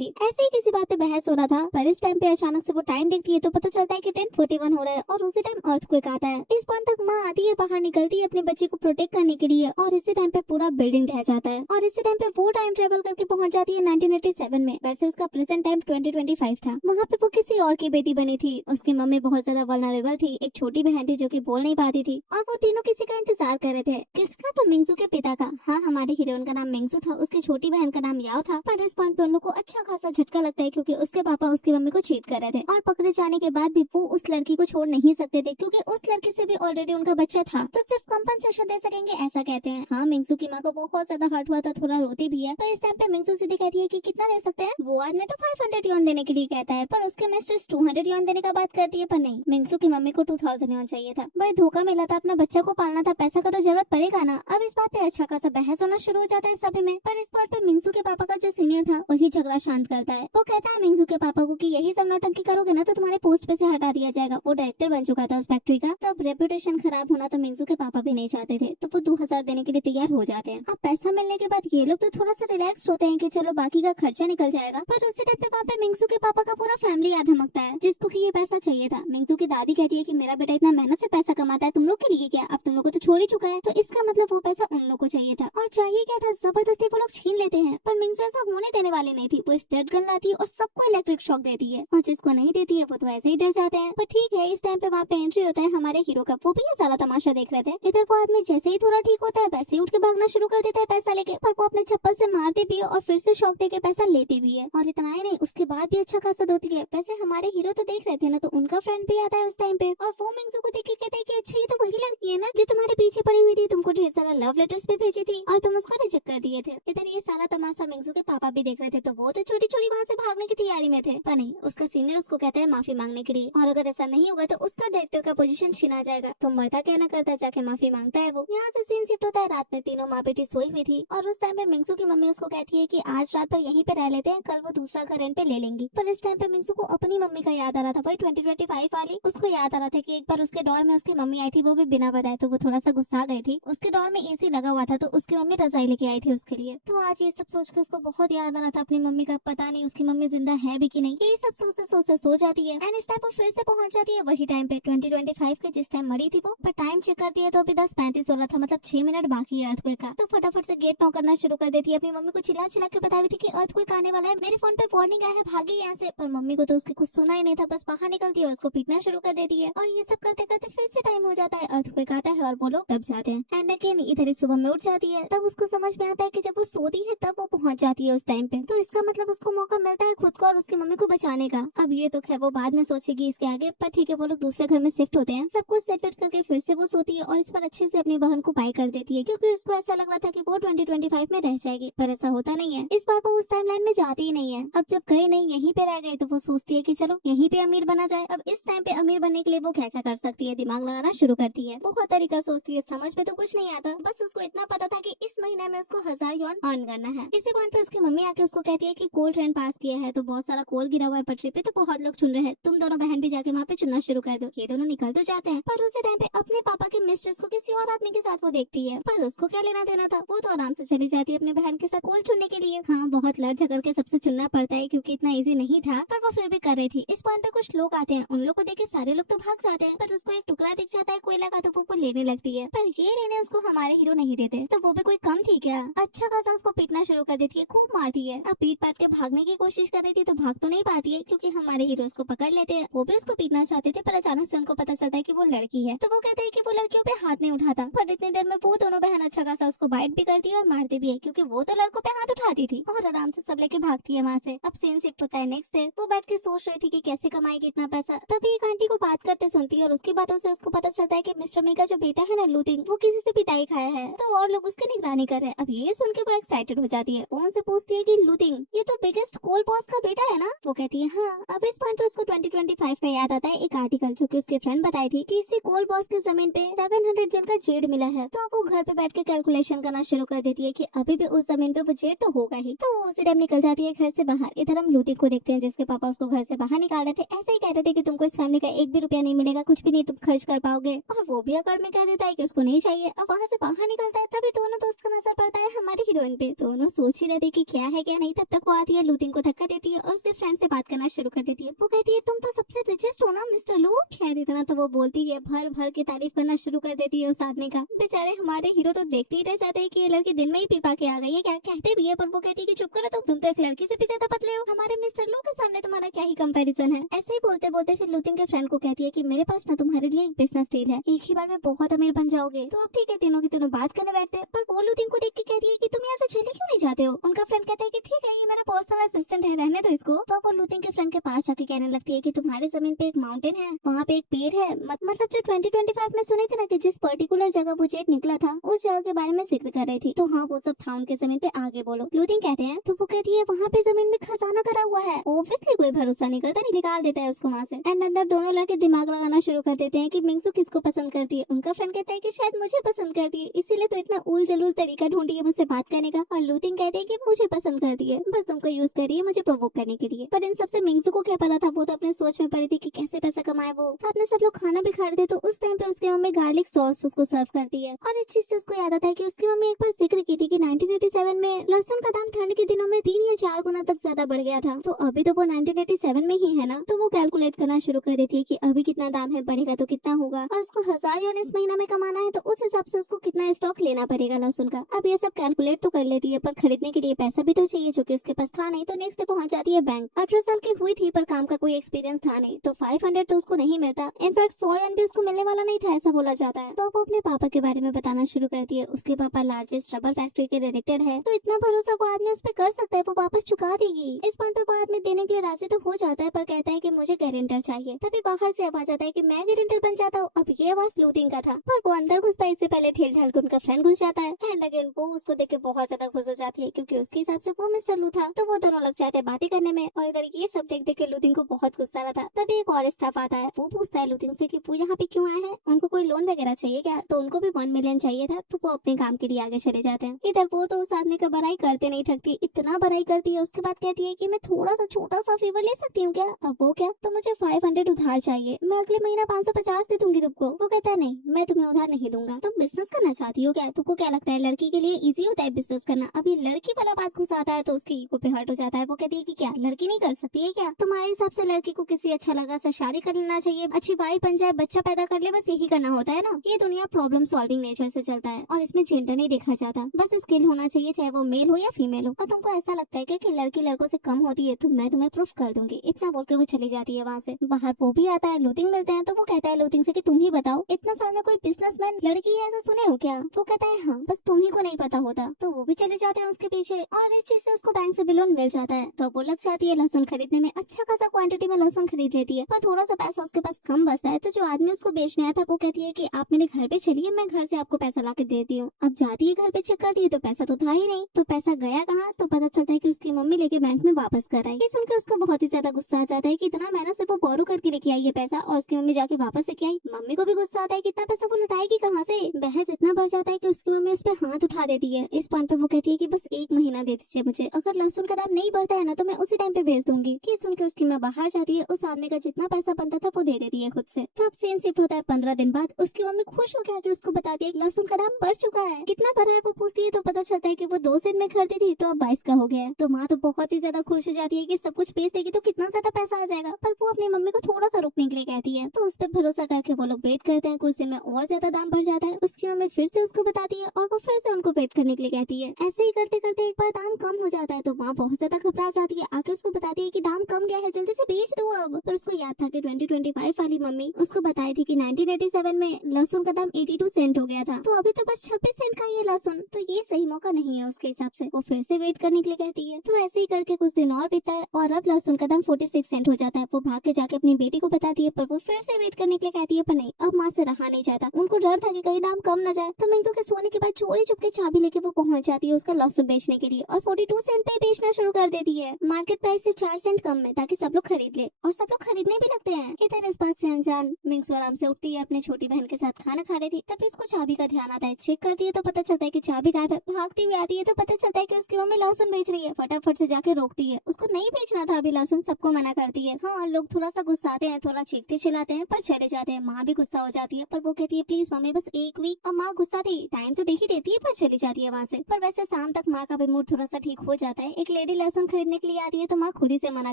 थी। ऐसे ही किसी बात पे बहस हो रहा था, पर इस टाइम पे अचानक से वो टाइम देखती है तो पता चलता है कि 10:41 हो रहा है और उसी टाइम अर्थक्वेक आता है। इस पॉइंट तक माँ आती है, बाहर निकलती है अपने बच्चे को प्रोटेक्ट करने के लिए और इसी टाइम पे पूरा बिल्डिंग ढह जाता है और इसी टाइम पे वो टाइम ट्रेवल करके पहुंच जाती है 1987 में। वैसे उसका प्रेजेंट टाइम 2025 था। वहाँ पे वो किसी और की बेटी बनी थी। उसकी मम्मी बहुत ज्यादा वल्नरेबल थी, एक छोटी बहन थी जो कि बोल नहीं पाती थी और वो तीनों किसी का इंतजार कर रहे थे। किसका? तो मिंगसू के पिता का। हाँ, हमारी हीरोइन का नाम मिंगसू था, उसकी छोटी बहन का नाम याओ था। पर इस पॉइंट पे उन लोग को अच्छा खासा झटका लगता है क्योंकि उसके पापा उसकी मम्मी को चीट कर रहे थे और पकड़े जाने के बाद भी वो उस लड़की को छोड़ नहीं सकते थे क्योंकि उस लड़की से भी ऑलरेडी उनका बच्चा था, तो सिर्फ कंपनसेशन दे सकेंगे ऐसा कहते हैं। हाँ, मिंगसू की माँ को बहुत ज्यादा हर्ट हुआ था, थोड़ा रोती भी है। पर इस टाइम पे मिंगसू सीधे कहती है कि कितना दे सकते हैं। वो आदमी तो 500 युआन देने के लिए कहता है, पर उसके मिस्ट्रेस 200 युआन देने का बात करती है। पर नहीं, मिंगसू की मम्मी को 2000 युआन चाहिए था। भाई धोखा मिला था, अपना बच्चा को पालना था, पैसा का तो जरूरत पड़ेगा ना। अब इस बात पे अच्छा खासा बहस होना शुरू हो जाता है सभी में। पर इस बात पे मिंगसू के पापा का जो सीनियर था वही झगड़ा शांत करता है। वो कहता है मिंगसू के पापा को कि यही सब नौटंकी करोगे ना तो तुम्हारे पोस्ट पे से हटा दिया जाएगा। वो डायरेक्टर बन चुका था उस फैक्ट्री का, तो अब रेपुटेशन खराब होना तो मिंगसू के पापा भी नहीं चाहते थे, तो वो 2000 देने के लिए तैयार हो जाते हैं। अब पैसा मिलने के बाद ये लोग तो थोड़ा सा रिलैक्स होते हैं कि चलो बाकी का खर्चा निकल जाएगा। पर उसी टाइम पे वहाँ पे मिंगसू के पापा का पूरा फैमिली याद धमकता है जिसको कि ये पैसा चाहिए था। मिंगसू की दादी कहती है कि मेरा बेटा इतना मेहनत से पैसा कमाता है, तुम लोग के लिए क्या? अब तुम लोग को तो छोड़ ही चुका है, तो इसका मतलब वो पैसा उन लोग को चाहिए था। और चाहिए क्या था? जबरदस्ती वो लोग छीन लेते हैं। पर मिंगसू ऐसा होने देने वाली नहीं थी। वो स्टड गन लाती है और सबको इलेक्ट्रिक शॉक देती है और जिसको नहीं देती है वो तो ऐसे ही डर जाते हैं। पर ठीक है, इस टाइम पे वहाँ पे एंट्री होता है हमारे हीरो का। वो भी ये सारा तमाशा देख रहे थे। इधर वो आदमी जैसे ही थोड़ा ठीक होता है वैसे ही उठ के भागना शुरू कर देता है पैसा लेके। पर वो अपने चप्पल से मारती भी है और फिर से शॉक देके पैसा लेती भी है। और इतना ही नहीं, उसके बाद भी अच्छा खासा होती है। वैसे हमारे हीरो तो देख रहे थे ना, तो उनका फ्रेंड भी आता है उस टाइम पे और वो मिंगसू को देख के कहते हैं कि अच्छा ये तो वही लड़की है ना जो तुम्हारे पीछे पड़ी हुई थी, तुमको ढेर सारा लव लेटर्स भी भेजी थी और तुम उसको रिजेक्ट कर दिए थे। इधर ये सारा तमाशा मिंगसू के पापा भी देख रहे थे, तो वो तो छोटी छोटी वहाँ से भागने की तैयारी में थे। पर नहीं, उसका सीनियर उसको कहता है माफी मांगने के लिए और अगर ऐसा नहीं होगा तो उसका डायरेक्टर का पोजीशन छीना जाएगा। तो मरता क्या ना करता, जाके माफी मांगता है वो। यहाँ से सीन शिफ्ट होता है, रात में तीनों माँ बेटी सोई हुई थी और उस टाइम पे मिंगसू की मम्मी उसको कहती है कि आज रात पर यहीं पे रह लेते हैं, कल वो दूसरा घर रेंट पे ले लेंगी। पर इस टाइम पे मिंगसू को अपनी मम्मी का याद आ रहा था, भाई 2025 वाली। उसको याद आ रहा था कि एक बार उसके डोर में उसकी मम्मी आई थी, वो भी बिना बताए, तो वो थोड़ा सा गुस्सा गई थी। उसके डोर में एसी लगा हुआ था तो उसकी मम्मी रजाई लेके आई थी उसके लिए। तो आज ये सब सोच के उसको बहुत याद आ रहा था अपनी मम्मी का। पता नहीं उसकी मम्मी जिंदा है भी कि नहीं। ये सब सोचते सोचते सो जाती है एंड इस टाइम पर फिर से पहुंच जाती है वही टाइम पे 2025 के जिस टाइम मरी थी वो। पर टाइम चेक करती है तो अभी 10:35 हो रहा था, मतलब 6 मिनट बाकी है अर्थक्वेक का। तो फटाफट से गेट नॉक करना शुरू कर देती है। अपनी मम्मी को चिल्ला चिल्ला के बता रही थी कि अर्थक्वेक आने वाला है, मेरे फोन पे वार्निंग आया है, भागी यहाँ से। पर मम्मी को तो उसके कुछ सुना ही नहीं था, बस बाहर निकलती है और उसको पीटना शुरू कर देती है। और ये सब करते करते फिर से टाइम हो जाता है, अर्थक्वेक आता है और वो लोग दब जाते हैं। एंड अगेन इधर ही सुबह में उठ जाती है। तब उसको समझ में आता है कि जब वो सोती है तब वो पहुंच जाती है उस टाइम पे, तो इसका मतलब उसको मौका मिलता है खुद को और उसकी मम्मी को बचाने का। अब ये तो खैर वो बाद में सोचेगी इसके आगे, पर ठीक है वो लोग दूसरे घर में शिफ्ट होते हैं। सब कुछ सेट करके फिर से वो सोती है और इस पर अच्छे से अपनी बहन को बाय कर देती है क्योंकि उसको ऐसा लग रहा था कि वो 2025 में रह जाएगी, पर ऐसा होता नहीं है। इस बार वो उस टाइमलाइन में जाती ही नहीं है। अब जब गए नहीं, यहीं पे रह गए, तो वो सोचती है कि चलो यहीं पे अमीर बना जाए। अब इस टाइम पे अमीर बनने के लिए वो क्या क्या कर सकती है, दिमाग लगाना शुरू करती है। बहुत तरीका सोचती है, समझ में तो कुछ नहीं आता। बस उसको इतना पता था कि इस महीने में उसको 1000 युआन अर्न करना है। इसी पॉइंट पे उसकी मम्मी आके उसको कहती है कि कोल ट्रेन पास किया है, तो बहुत सारा कोल गिरा हुआ है पटरी पे, तो बहुत लोग चुन रहे हैं, तुम दोनों बहन भी जाके वहाँ पे चुनना शुरू कर दो। ये दोनों निकल तो जाते हैं, पर उसी टाइम पे अपने पापा के मिस्ट्रेस को किसी और आदमी के साथ वो देखती है। पर उसको क्या लेना देना था, वो तो आराम से चली जाती है अपने बहन के साथ कोल चुनने के लिए। हाँ, बहुत लड़ झगड़ के सबसे चुनना पड़ता है क्योंकि इतना इजी नहीं था, पर वो फिर भी कर रही थी। इस पॉइंट पे कुछ लोग आते हैं, उन लोग को देख के सारे लोग तो भाग जाते हैं, पर उसको एक टुकड़ा दिख जाता है कोयला का, तो वो लेने लगती है। पर ये लेने उसको हमारे हीरो नहीं देते, तो वो भी कोई कम थी क्या? अच्छा खासा उसको पीटना शुरू कर देती है, खूब मारती है। अब पीट पाट के भागने की कोशिश कर रही थी तो भाग तो नहीं पाती है क्योंकि हमारे हीरो उसको पकड़ लेते हैं। वो भी उसको पीटना चाहते थे, पर अचानक से उनको पता चलता है कि वो लड़की है, तो वो कहते हैं कि वो लड़कियों पे हाथ नहीं उठाता। पर इतनी देर में वो दोनों बहन अच्छा खासा उसको बाइट भी करती है और मारती भी है क्योंकि वो तो लड़कों पे हाथ उठाती थी और आराम से सब लेके भागती है वहाँ से। अब सीन शिफ्ट होता है नेक्स्ट डे। वो बैठ के सोच रही थी कि कैसे कमाएगी इतना पैसा, तभी एक आंटी को बात करते सुनती है और उसकी बातों से उसको पता चलता है कि मिस्टर मी का जो बेटा है ना लूथिंग, वो किसी से पिटाई खाया है, तो और लोग उसकी निगरानी कर रहे हैं। अब ये सुन के वो एक्साइटेड हो जाती है, वो उनसे पूछती है कि लूथिंग ये तो बिगेस्ट कोल बॉस का बेटा है ना? वो कहती है हाँ। अब इस पॉइंट पे उसको 2025 का याद आता है एक आर्टिकल जो कि उसके फ्रेंड बताई थी कि इसी कोल बॉस के जमीन पे 700 जन का जेड मिला है। तो वो घर पे बैठ के कैलकुलेशन करना शुरू कर देती है कि अभी भी उस जमीन पे वो जेड तो होगा ही। तो वो उसी टाइम निकल जाती है घर से बाहर। इधर हम लूथिंग को देखते हैं जिसके पापा उसको घर से बाहर निकाल रहे थे। ऐसे ही कह रहे थे कि तुमको इस फैमिली का एक भी रुपया नहीं मिलेगा, कुछ भी नहीं तुम खर्च कर पाओगे, और वो भी अकड़ में कह देता है कि उसको नहीं चाहिए। अब वहाँ से बाहर निकलता है, तभी दोनों दोस्त का नजर पड़ता है हमारी हीरोइन पे। दोनों सोच ही रहे थे कि क्या है क्या नहीं, तब तक वो आती आती है, लूथिंग को धक्का देती है और उसके फ्रेंड से बात करना शुरू कर देती है। वो कहती है तुम तो सबसे रिचेस्ट हो ना मिस्टर लू। खैर इतना तो वो बोलती है, भर भर के तारीफ करना शुरू कर देती है उस आदमी का। बेचारे हमारे हीरो तो देखते ही रह जाते हैं कि ये लड़की दिन में ही पी पा के आ गई है, क्या कहते भी है, पर वो कहती है कि चुप करो तुम तो एक लड़की से भी ज्यादा पतले हो, हमारे मिस्टर लू के सामने तुम्हारा क्या ही कंपैरिजन है। ऐसे ही बोलते बोलते फिर लूथिंग के फ्रेंड को कहती है कि मेरे पास ना तुम्हारे लिए एक बिजनेस डील है, एक ही बार में बहुत अमीर बन जाओगे। तो अब ठीक है, तीनों की तीनों बात करने बैठते हैं, पर वो लूथिंग को देख के कहती है कि तुम यहाँ से चले क्यों नहीं जाते हो। उनका फ्रेंड कहता है कि ठीक है, ये मेरा पर्सनल असिस्टेंट है, रहने दो इसको। तो वो लूथिंग के फ्रेंड के पास जाके कहने लगती है कि तुम्हारी जमीन पे एक माउंटेन है, वहाँ पे एक पेड़ है, मतलब जो 2025 में सुने थे ना कि जिस पर्टिकुलर जगह वो जेट निकला था, उस जगह के बारे में जिक्र कर रही थी। तो हाँ, वो सब था उनके जमीन पे, आगे बोलो। लूथिंग कहते हैं, तो वो कहती है वहाँ पे जमीन में खजाना करा हुआ है। ऑब्वियसली कोई भरोसा नहीं करता, नहीं निकाल देता है उसको वहाँ से। एंड अंदर दोनों लड़के दिमाग लगाना शुरू कर देते हैं कि मिंगसू किसको पसंद करती है। उनका फ्रेंड कहता है कि शायद मुझे पसंद करती है, इसीलिए तो इतना उल जलूल तरीका ढूंढी है मुझसे बात करने का। और लूथिंग कहते हैं कि मुझे पसंद करती है, बस तुमको यूज करिए मुझे प्रोवोक करने के लिए। पर इन सबसे मिंगसू को क्या पता था, वो तो अपने सोच में पड़ी थी कि कैसे पैसा कमाए वो। साथ में सब लोग खाना भी खा रहे थे, तो उस टाइम पे उसकी मम्मी गार्लिक सॉस उसको सर्व करती है। और इस चीज से उसको याद आता है कि उसकी मम्मी एक बार जिक्र की थी कि 1987 में लहसुन का दाम ठंड के दिनों में 3 या 4 गुना तक ज्यादा बढ़ गया था। तो अभी तो वो 1987 में ही है ना, तो वो कैलकुलेट करना शुरू कर देती है कि अभी कितना दाम है, बढ़ेगा तो कितना होगा, और उसको 1000 यूनिट इस महीना में कमाना है, तो उस हिसाब से उसको कितना स्टॉक लेना पड़ेगा लहसुन का। अब ये सब कैलकुलेट तो कर लेती है, पर खरीदने के लिए पैसा भी तो चाहिए, जो कि उसके पास था नहीं। तो नेक्स्ट डे पहुंच जाती है बैंक। 18 साल की हुई थी, पर काम का कोई एक्सपीरियंस था नहीं, तो 500 तो उसको नहीं मिलता। इनफैक्ट 100 यूनिट भी उसको मिलने वाला नहीं था, ऐसा बोला जाता है। तो वो अपने पापा के बारे में बताना शुरू करती है। उसके पापा लार्जेस्ट रबर फैक्ट्री के डायरेक्टर है, तो इतना भरोसा वो आदमी उस पर कर सकता है, वो वापस चुका देगी। इस पॉइंट पे वो आदमी देने के लिए राजी तो हो जाता है, पर कहता है कि मुझे गारंटर चाहिए। तभी बाहर से आवाज आता है कि मैं गारंटर बन जाता हूँ। अब ये आवाज लूथिंग का था, पर वो अंदर घुस पाए इससे पहले ठेल ढाल के उनका फ्रेंड घुस जाता है। एंड अगेन वो उसको देख के बहुत ज्यादा खुश हो जाती है, क्योंकि उसके हिसाब से वो मिस्टर लू था। तो वो दोनों लग जाते हैं बातें करने में, और इधर ये सब देख देख के लूथिंग को बहुत गुस्सा आता है। तभी एक और स्टाफ आता है, वो पूछता है लूथिंग से कि वो यहाँ पे क्यों आए हैं, उनको कोई लोन वगैरह चाहिए क्या। तो उनको भी 1 मिलियन चाहिए था, तो वो अपने काम के लिए आगे चले जाते हैं। इधर वो तो उस आदमी का बड़ाई करते नहीं थकती, इतना बड़ाई करती है। उसके बाद कहती है कि मैं थोड़ा सा छोटा सा फेवर ले सकती हूँ क्या। अब वो क्या, तो मुझे 500 उधार चाहिए, मैं अगले महीना 550 दे दूंगी तुमको। वो कहता है नहीं, मैं तुम्हें उधार नहीं दूंगा। तुम बिजनेस करना चाहती हो क्या, तुमको क्या लगता है लड़की के लिए इजी होता है बिजनेस करना। अभी लड़की वाला बात घुस आता है तो उसकी ईगो पे हर्ट हो जाता है। वो कहती है कि क्या लड़की नहीं कर सकती है क्या, तुम्हारे हिसाब से लड़की को किसी अच्छा लगा से शादी कर लेना चाहिए, अच्छी वाइफ बन जाए, बच्चा पैदा कर ले, बस यही करना होता है ना। ये दुनिया प्रॉब्लम सॉल्विंग नेचर से चलता है, और इसमें जेंडर नहीं देखा जाता, बस स्किल होना चाहिए, चाहे वो मेल हो या फीमेल हो। और तुमको ऐसा लगता है कि लड़की लड़कों से कम होती है, तो मैं तुम्हें प्रूफ कर दूंगी। इतना बोल के वो चली जाती है वहाँ से। बाहर वो भी आता है, लूथिंग मिलते हैं, तो वो कहता है लूथिंग से कि तुम ही बताओ, इतना साल में कोई बिजनेसमैन लड़की है ऐसा सुने हो क्या। वो कहता है हाँ, बस तुम ही को नहीं पता होता। तो वो भी चले जाते हैं उसके पीछे, और इस चीज से उसको बैंक से भी लोन मिल जाता है। तो वो लग जाती है लहसुन खरीदने में, अच्छा खासा क्वांटिटी में लहसुन खरीद लेती है, पर थोड़ा सा पैसा उसके पास कम बचता है। तो जो आदमी उसको बेचने आया था वो कहती है कि आप मेरे घर पे चलिए, मैं घर से आपको पैसा ला के देती हूँ। अब जाती है घर पे, चेक करती है तो पैसा तो था ही नहीं। तो पैसा गया कहाँ, तो पता चलता है कि उसकी मम्मी लेके बैंक में वापस कर आई। ये सुनकर उसको बहुत ही ज्यादा गुस्सा आ जाता है कि इतना मेहनत से वो बोरो करके लेके आई है पैसा, और उसकी मम्मी जाके वापस लेके आई। मम्मी को भी गुस्सा आता है कि इतना पैसा वो लुटाएगी कहाँ से। बहस इतना बढ़ जाता है कि उसकी मम्मी उस पर हाथ उठा देती है। इस पॉइंट पे वो कहती है कि बस 1 महीना दे दीजिए मुझे, अगर लहसुन का दाम नहीं बढ़ता है ना तो मैं उसी टाइम पे भेज दूंगी। ये सुन के उसकी माँ बाहर जाती है, उस आदमी का जितना पैसा बनता था वो दे देती है खुद से। तब सीन शिफ्ट होता है 15 दिन बाद। उसकी मम्मी खुश हो गया कि उसको बताती है लहसुन का दाम बढ़ चुका है। कितना बढ़ा है वो पूछती है, तो पता चलता है कि वो 2 सेंट में खरीदी थी, तो अब 22 का हो गया है। तो माँ तो बहुत ही ज्यादा खुश हो जाती है कि सब कुछ बेच देगी तो कितना ज्यादा पैसा आ जाएगा। पर वो अपनी मम्मी को थोड़ा सा रुकने के लिए कहती है, तो उस पर भरोसा करके वो लोग वेट करते हैं। कुछ दिन में और ज्यादा दाम बढ़ जाता है। उसकी मम्मी फिर से उसको बताती है, और वो फिर से उनको वेट करने के लिए कहती है। ऐसे ही करते करते एक बार दाम कम हो जाता है, तो माँ बहुत ज्यादा घबरा जाती है। आके उसको बताती है कि दाम कम गया है, जल्दी से बेच दो अब। पर उसको याद था कि 2025 वाली मम्मी उसको बताई थी कि 1987 में लहसुन का दाम 82 सेंट हो गया था, तो अभी तो बस 26 सेंट का ही है लहसुन, तो ये सही मौका नहीं है उसके हिसाब से। वो फिर से वेट करने के लिए कहती है। तो ऐसे ही करके कुछ दिन और बीता है, और अब लहसुन का दाम 46 सेंट हो जाता है। वो भाग के जाके अपनी बेटी को बताती है, पर वो फिर से वेट करने के लिए कहती है, पर नहीं, अब माँ से रहा नहीं जाता। उनको डर था कि कहीं दाम कम न जाए। तो मिंटू के सोने के बाद चोरी चुपके चाबी लेके वो पहुंच जाती है उसका लहसुन बेचने के लिए, और 42 सेंट पे बेचना शुरू कर देती है, मार्केट प्राइस से 4 सेंट कम में, ताकि सब लोग खरीद ले। और सब लोग खरीदने भी लगते हैं। इधर इस बात से अनजान मिंगसू आराम से उठती है, अपनी छोटी बहन के साथ खाना खा रही थी। तभी उसको चाबी का ध्यान आता है। चेक करती है तो पता चलता है कि चाबी गायब है। भागती हुई आती है तो पता चलता है कि उसकी मम्मी लहसुन बेच रही है। फटाफट से जाके रोकती है, उसको नहीं बेचना था अभी लहसुन, सबको मना करती है। हाँ, लोग थोड़ा सा गुस्साते हैं, थोड़ा चीखते चिल्लाते हैं, पर चले जाते हैं। माँ भी गुस्सा हो जाती है, पर वो कहती है प्लीज मम्मी बस 1 वीक। और माँ गुस्सा थी, टाइम तो देख ही देती है, पर चली जाती है वहाँ से। पर वैसे शाम तक माँ का भी मूड थोड़ा सा ठीक हो जाता है। एक एक लेडी लहसुन खरीदने के लिए आती है तो माँ खुद ही से मना